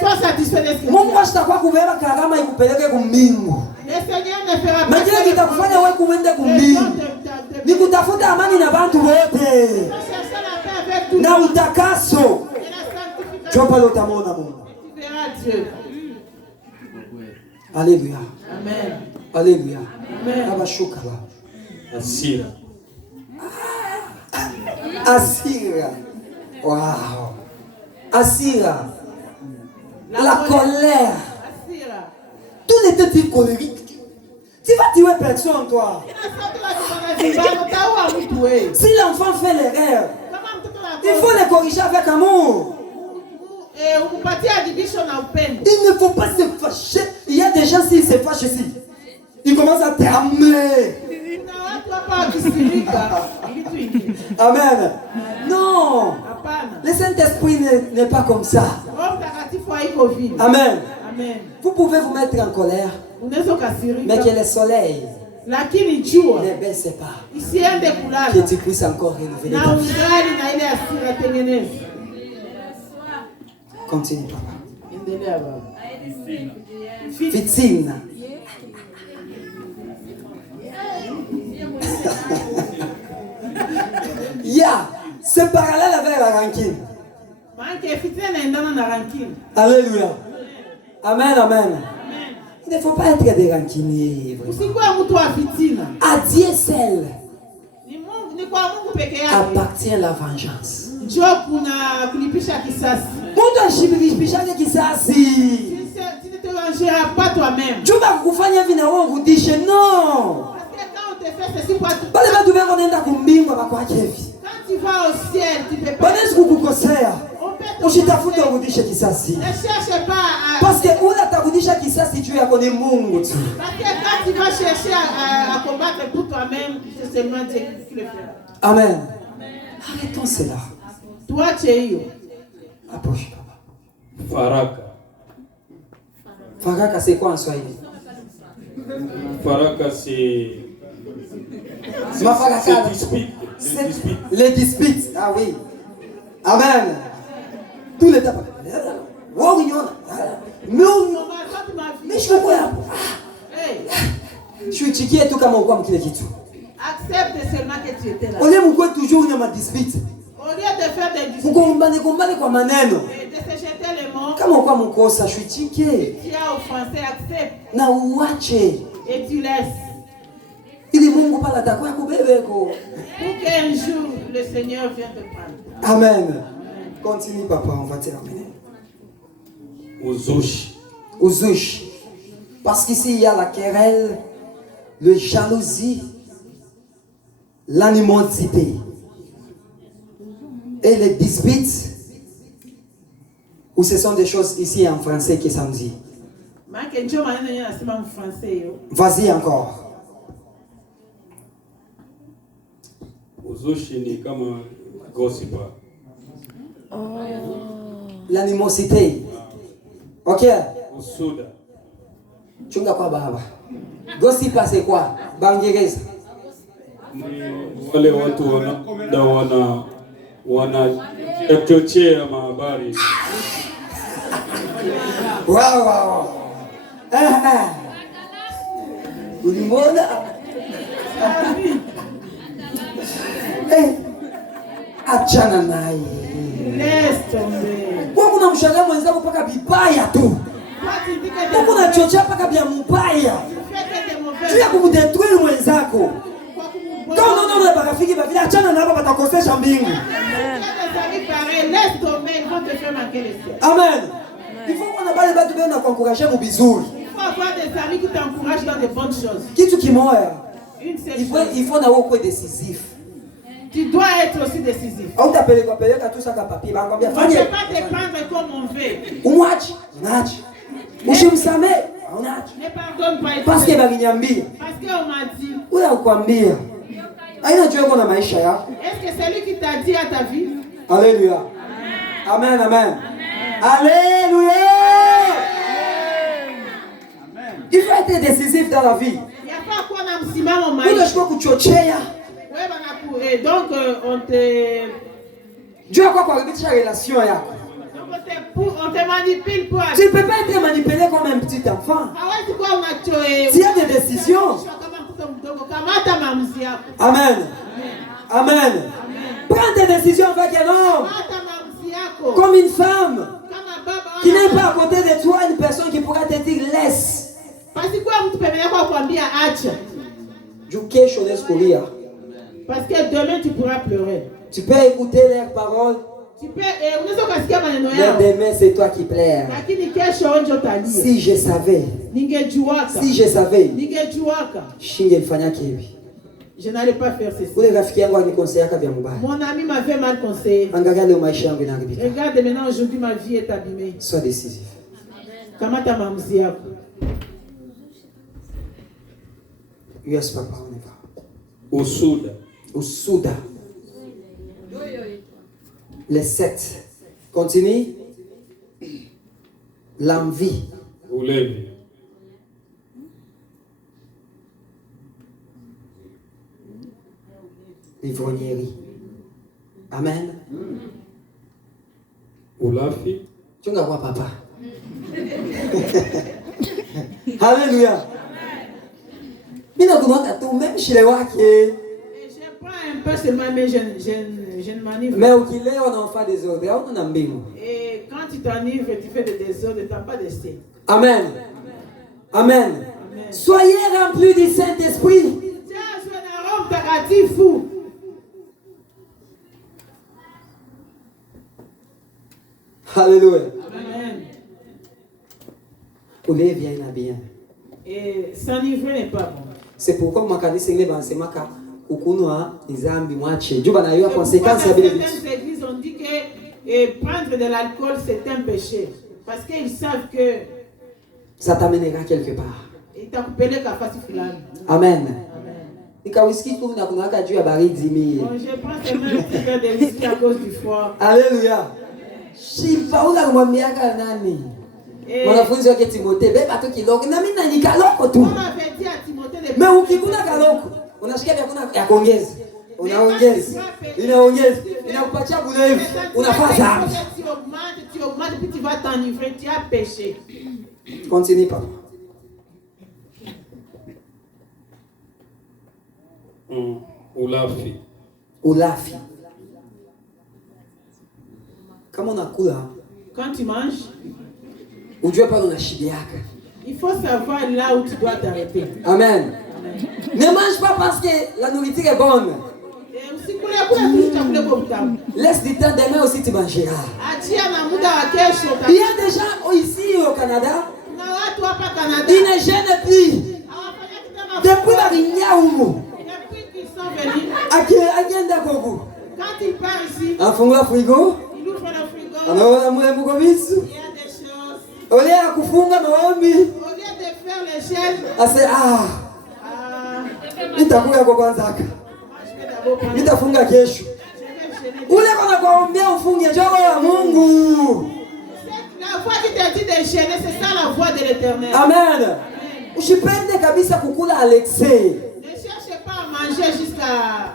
sois satisfait de ce que tu Mungu as. ashitakuwa kubeba karama ikupeleke kumbingu. Le Seigneur ne fera Na pas. kile kitakufanya wewe kuende kumbingu ni kutafuta amani na bantu wote Chercher la paix avec tout le na monde. utakaso. Et la sanctification. Jo pale utamwona Mungu. Tu verras Dieu. Alléluia. Amen. Alléluia. Amen. Abashuka ba. Hasira. Asira. Wow. Asira. La colère. Asira. Tous les deux types colériques. Tu vas tuer personne, toi. Si l'enfant fait l'erreur, il faut le corriger avec amour. Il ne faut pas se fâcher. Il y a des gens, s'ils se fâchent ici, ils commencent à t'aimer. Amen. Non. Le Saint-Esprit n'est pas comme ça. Amen. Vous pouvez vous mettre en colère, mais que le soleil lakini jua ne baisse pas. isiende Que kulala tu puisses encore renouveler na ta vie. ungali na ile hasira tengeneza. Continue, papa. Endelea baba. Fitina. Yeah, c'est parallèle avec la rancune. Maana fitina inaendana na rancune. Alléluia. Amen, amen. Il ne faut pas être des rancuniers. Usikuwe mtu wa fitina. À Dieu seul Ni Mungu, ni kwa Mungu peke yake. appartient la vengeance. Njoo kuna kulipisha kisasi. Mtu ashibishane kisasi. Tu ne te vengeras pas toi-même. Juba kufanya hivi na wewe urudishe. Non. Parce que quand on te fait ceci pour toi, Bale batu beko nenda kumbingwa bakwaje hivi. quand tu vas au ciel, tu peux pas. Banaweza kukukosea. On peut te Usitafute forcer. urudishe kisasi. Ne cherche pas à. Parce que ule atarudisha kisasi juu yako ni Mungu tu. Parce que quand tu vas chercher à combattre pour toi-même, c'est seulement Dieu qui le fera. Amen. Arrêtons cela. Toi, tu es hiyo. Approche papa. Faraka. Faraka c'est quoi en Swahili? Faraka c'est Mafarakada. dispute. C'est les disputes. Ah oui. Amen. Tous les temps. Wow, uniona. Maman, toi, tu m'as vu. Mais je comprends hapo. Hey, Shuichikie tu kama uko mkile kitu. accepte seulement que tu étais là. Ole mkwe toujours une ma dispute. Au lieu de faire des discours Mgombane kwa maneno. et de se jeter les mots, Kama uko mkosa shuichike tu as offensé, accepte na uache. et tu laisses. Il dit Mungu pala atakuwa kubebeko. Pour qu'un jour le Seigneur vienne te prendre. Amen. Continue papa, on va terminer. Uzushi. Uzushi. Parce qu'ici il y a la querelle, le jalousie, l'animosité et les disputes. Ou ce sont des choses ici en français qui ça me dit. Vas-y encore. Uzushi ni kama gossip. L'animosité. Ok. Usuda. Chunga kwa baba. Gossip c'est quoi? Bangereza. Ni wale watu wanachochea mahabari. Wow. Ulimona? Achana naye. Laisse tomber. Kwa kuna mshangaa mwenzako mpaka vibaya tu. Kwa kuna chochea mpaka vya mbaya. Tu ya kumdetruire mwenzako. Kama unaona marafiki bavile achana nabo batakosesha mbingu. Laisse tomber, ils vont te faire manquer le ciel. Amen. Il faut qu'on abale batu bena kuencourager mu bizuri. Il faut avoir des amis qui t'encouragent dans de bonnes choses. Kitu kimoya. Une seule chose. Il faut na wewe décisif. Tu dois être aussi décisif. Au t'appeler quoi payer tout ça ka papier ba combien On ne peut pas te prendre comme on veut. Umwachi, unachi. Ushimsame, unachi. Ne pardonne pas. Parce que balinyambia. Parce qu'on m'a dit. Wewe ukwambia. Haina juu yako na maisha yako. Est-ce que c'est lui qui t'a dit à ta vie? Alléluia. Amen, amen. Alléluia. Il faut être décisif dans la vie. Il n'y a pas quoi dans le ciment, mon mari. Unashukua kuchochea. Donc on te... Dieu a quoi kuharibisha relation yako. On te manipule pour... Tu ne peux pas être manipulé comme un petit enfant. Tu as des décisions. Amen. Amen. Prends tes décisions avec un homme. Comme une femme qui n'est pas à côté de toi, une personne qui pourra te dire laisse. Parce que tu peux Parce que demain tu pourras pleurer. Tu peux écouter leurs paroles. Tu peux, mais demain c'est toi qui pleures. Si je savais. Je n'allais pas faire ceci. Mon ami m'avait mal conseillé. Regarde maintenant, aujourd'hui ma vie est abîmée. Sois décisif. Yes, papa, on y va. Usuda. Les 7. Continue. L'envie. Ulevi. L'ivrognerie. Amen. Ulafi. Tu vas voir papa. Alléluia. Je prends un peu seulement, mais je ne m'enivre. Mais au qu'il est, on en fait des ordres. Et quand tu t'enivres, tu fais des désordres, tu n'as pas de C. Amen. Amen. Soyez remplis du Saint-Esprit. Alléluia. Amen. Oulé vient bien. Et s'enivrer n'est pas bon. C'est pourquoi moi quand je dans ces maka ukunwa nizambi mwache. Juba na yo conséquence ya bile. Certaines églises ont dit que prendre de l'alcool c'est un péché parce qu'ils savent que ça t'amènera quelque part. Ils t'appellent ka fasi fulani. Amen. Ika whisky tu na kunaka juu ya baridi mimi. Bon, je prends seulement un petit peu de whisky à cause du froid. Alléluia. Shipa ula kumwambiaka nani? Mwanafunzi wake Timothée, beba tu kidogo na mimi na nikaloko tu. Mais ukikuna kaloko, unashikia vyakuna ya kuongeza. Unaongeza. Inaongeza. Inakupatia bulevi. Unafanya dhambi. Tu augmentes puis tu vas t'enivrer, tu as péché. Continue pas. Ulafi. Ulafi. Kama unakula, quand tu manges, ujue pale unashibiaka. Il faut savoir là où tu dois t'arrêter. Amen. Ne mange pas parce que la nourriture est bonne. Laisse du temps, demain aussi tu mangeras. Il y a des gens ici au Canada, ils ne gênent plus. Depuis la Vignaoumo. Quand il part ici, il ouvre le frigo. Il ouvre le frigo. Il y a des choses. Au lieu de faire les gestes, nitafunga kesho. Ule kona kuombea ufunge jogo ya Mungu. La voix qui t'a dit de gêner, c'est ça la voix de l'Éternel. Amen. Usipende kabisa kukula Alexei. Ne cherchez pas à manger jusqu'à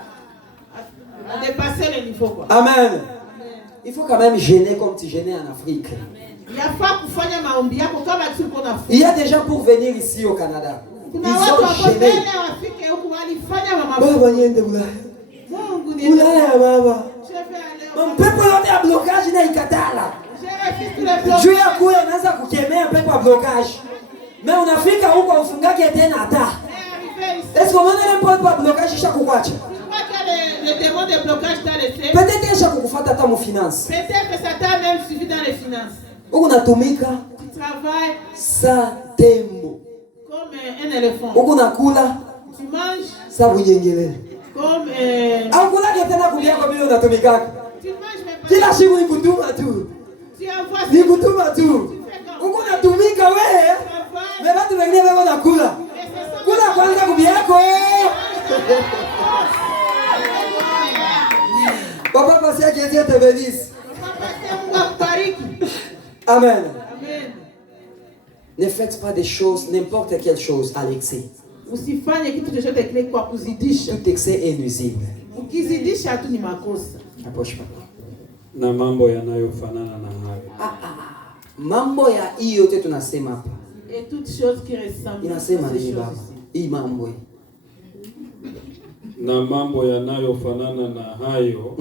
dépasser le niveau quoi. Amen. Il faut quand même gêner comme tu gênais en Afrique. Il y a des gens pour venir ici au Canada. Ils ont gêné. Mon peuple yote ya blocage na ikatala. Juu ya kuya unaanza kukemea pepo ya blocage. Mais unafika huko ufungake tena hata. Est-ce qu'on a un pepo ya blocage kisha kukwacha? Le démon de blocage t'a laissé. Peut-être kisha kukufuata hata mu finance. Peut-être que ça t'a même suivi dans les finances. Unatumika. Tu travailles sa tembo. Comme un éléphant. Unakula. Tu manges. Sa bujengele. Comme Angula tena kulia kwa bila unatumika. Tu manges même pas. Kila siku nikutuma tu. Tu envoies. Nikutuma tu. Uko unatumika wewe. Mais watu wengine wao wanakula. Kula kwanza kubiako. Papa Pasteur, que Dieu te bénisse. Amen. Amen. Ne faites pas des choses, n'importe quelle chose à l'excès. Usifanye kitu chochote kile kwa kuzidisha. Tout excès est nuisible. Ukizidisha tu ni makosa. Approche papa. Na mambo yanayofanana na hayo. Mambo ya hii yote tunasema hapa. Et toutes choses qui ressemblent. Inasema nini baba? Hii mambo. Na mambo yanayofanana na hayo.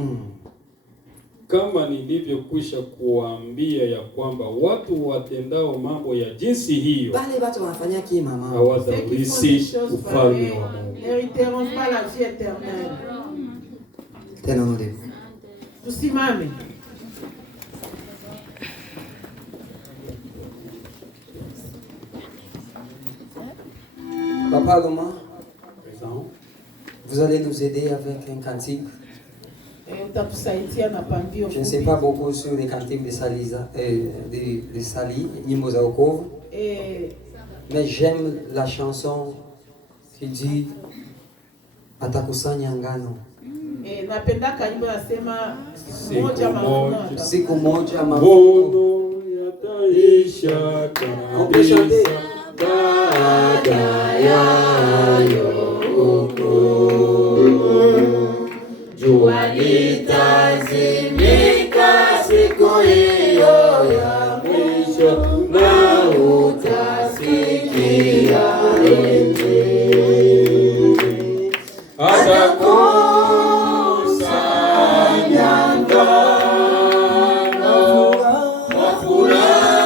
Kama nilivyokwisha kuambia ya kwamba watu watendao mambo ya jinsi hiyo wale watu wanafanya kima mama hawataurithi ufalme wa Mungu. N'hériteront pas la vie éternelle. Tena ndio. Tusimame. Papa Loma, vous allez nous aider avec un cantique. Je ne sais pas beaucoup sur les cantiques de Sali, Nyimbo za Wokovu, mais j'aime la chanson qui dit atakusanya ngano. Siku moja mavuno yataisha kabisa baada yayo jua litazimika siku hiyo ya mwisho na utasikia atakusanya ngano kwa furaha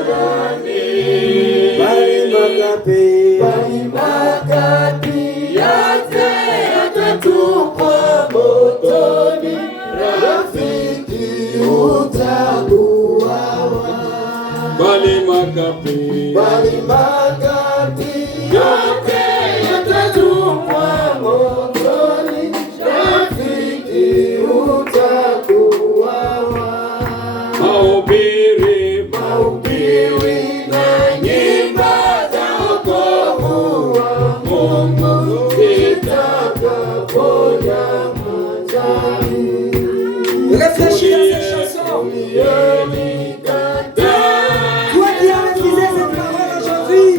ndani bali makapi yote yatatupwa motoni, rafiki utakuwa bali makapi yote yatatupwa motoni, rafiki utakuwa mahubiri na nyimbo za wokovu wa Mungu zitakaponya majani. Réfléchis à cette chanson. Toi qui as refusé cette parole aujourd'hui,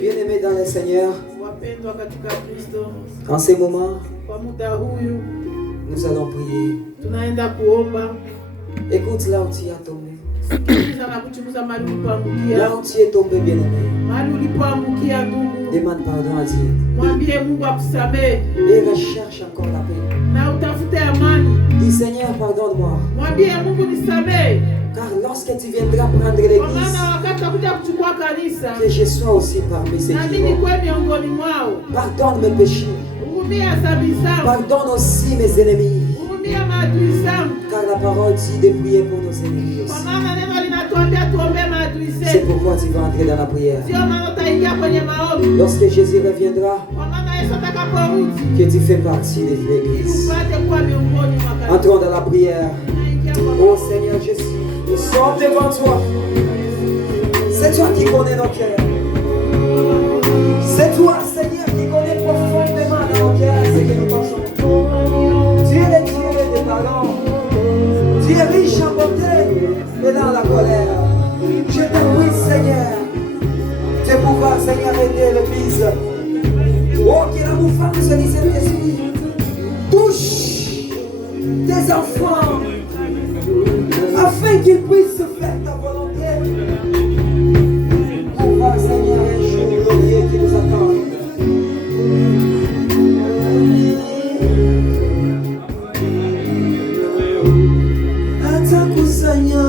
Bien-aimés dans le Seigneur, en ces moments, nous allons prier. Écoute là où tu as tombé. Là où tu es tombé, bien-aimé. Demande pardon à Dieu. Et recherche encore la paix. Dis Seigneur, pardonne-moi. Car lorsque tu viendras prendre l'église, que je sois aussi parmi ceux qui vont. Pardonne mes péchés. Pardonne aussi mes ennemis. Car la parole dit de prier pour nos ennemis aussi. C'est pourquoi tu vas entrer dans la prière. Lorsque Jésus reviendra, que tu fais partie de l'église. Entrons dans la prière. Oh Seigneur Jésus, nous sommes devant toi. C'est toi qui connais nos cœurs. C'est toi, Seigneur, qui connais profondément dans nos cœurs ce que nous pensons. Tu es le Dieu des parents. Tu es riche en bonté et dans la colère. Je te prie, Seigneur, de pouvoir, Seigneur, aider l'église. Oh, que l'amour femme de ce Saint-Esprit touche tes enfants afin qu'ils puissent faire ta volonté. On va, Seigneur, un jour glorieux qui nous attend. Atakusanya,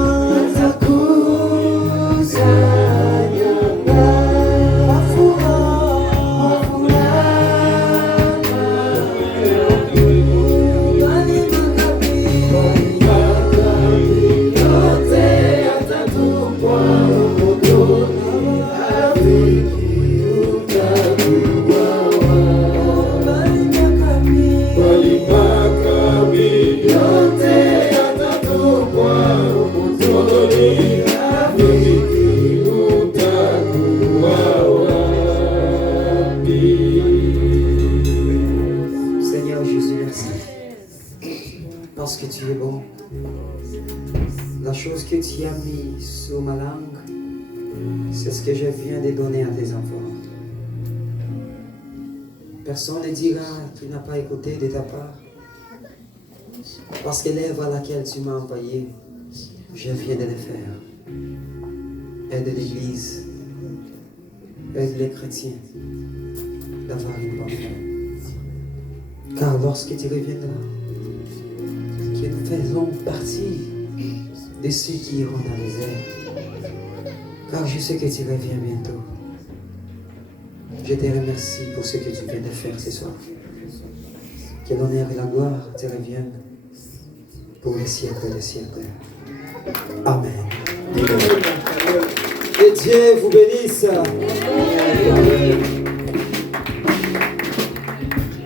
Seigneur Jésus, merci. Parce que tu es bon. La chose que tu as mis sur ma langue, c'est ce que je viens de donner à tes enfants. Personne ne dira qu'il n'a pas écouté de ta part. Parce que l'œuvre à laquelle tu m'as envoyé, je viens de le faire. Aide l'Église, aide les chrétiens d'avoir une bonne foi. Car lorsque tu reviendras, que nous faisons partie de ceux qui iront dans les airs. Car je sais que tu reviens bientôt. Je te remercie pour ce que tu viens de faire ce soir. Que l'honneur et la gloire te reviennent pour les siècles des siècles. Amen. Que Dieu vous bénisse. Amen.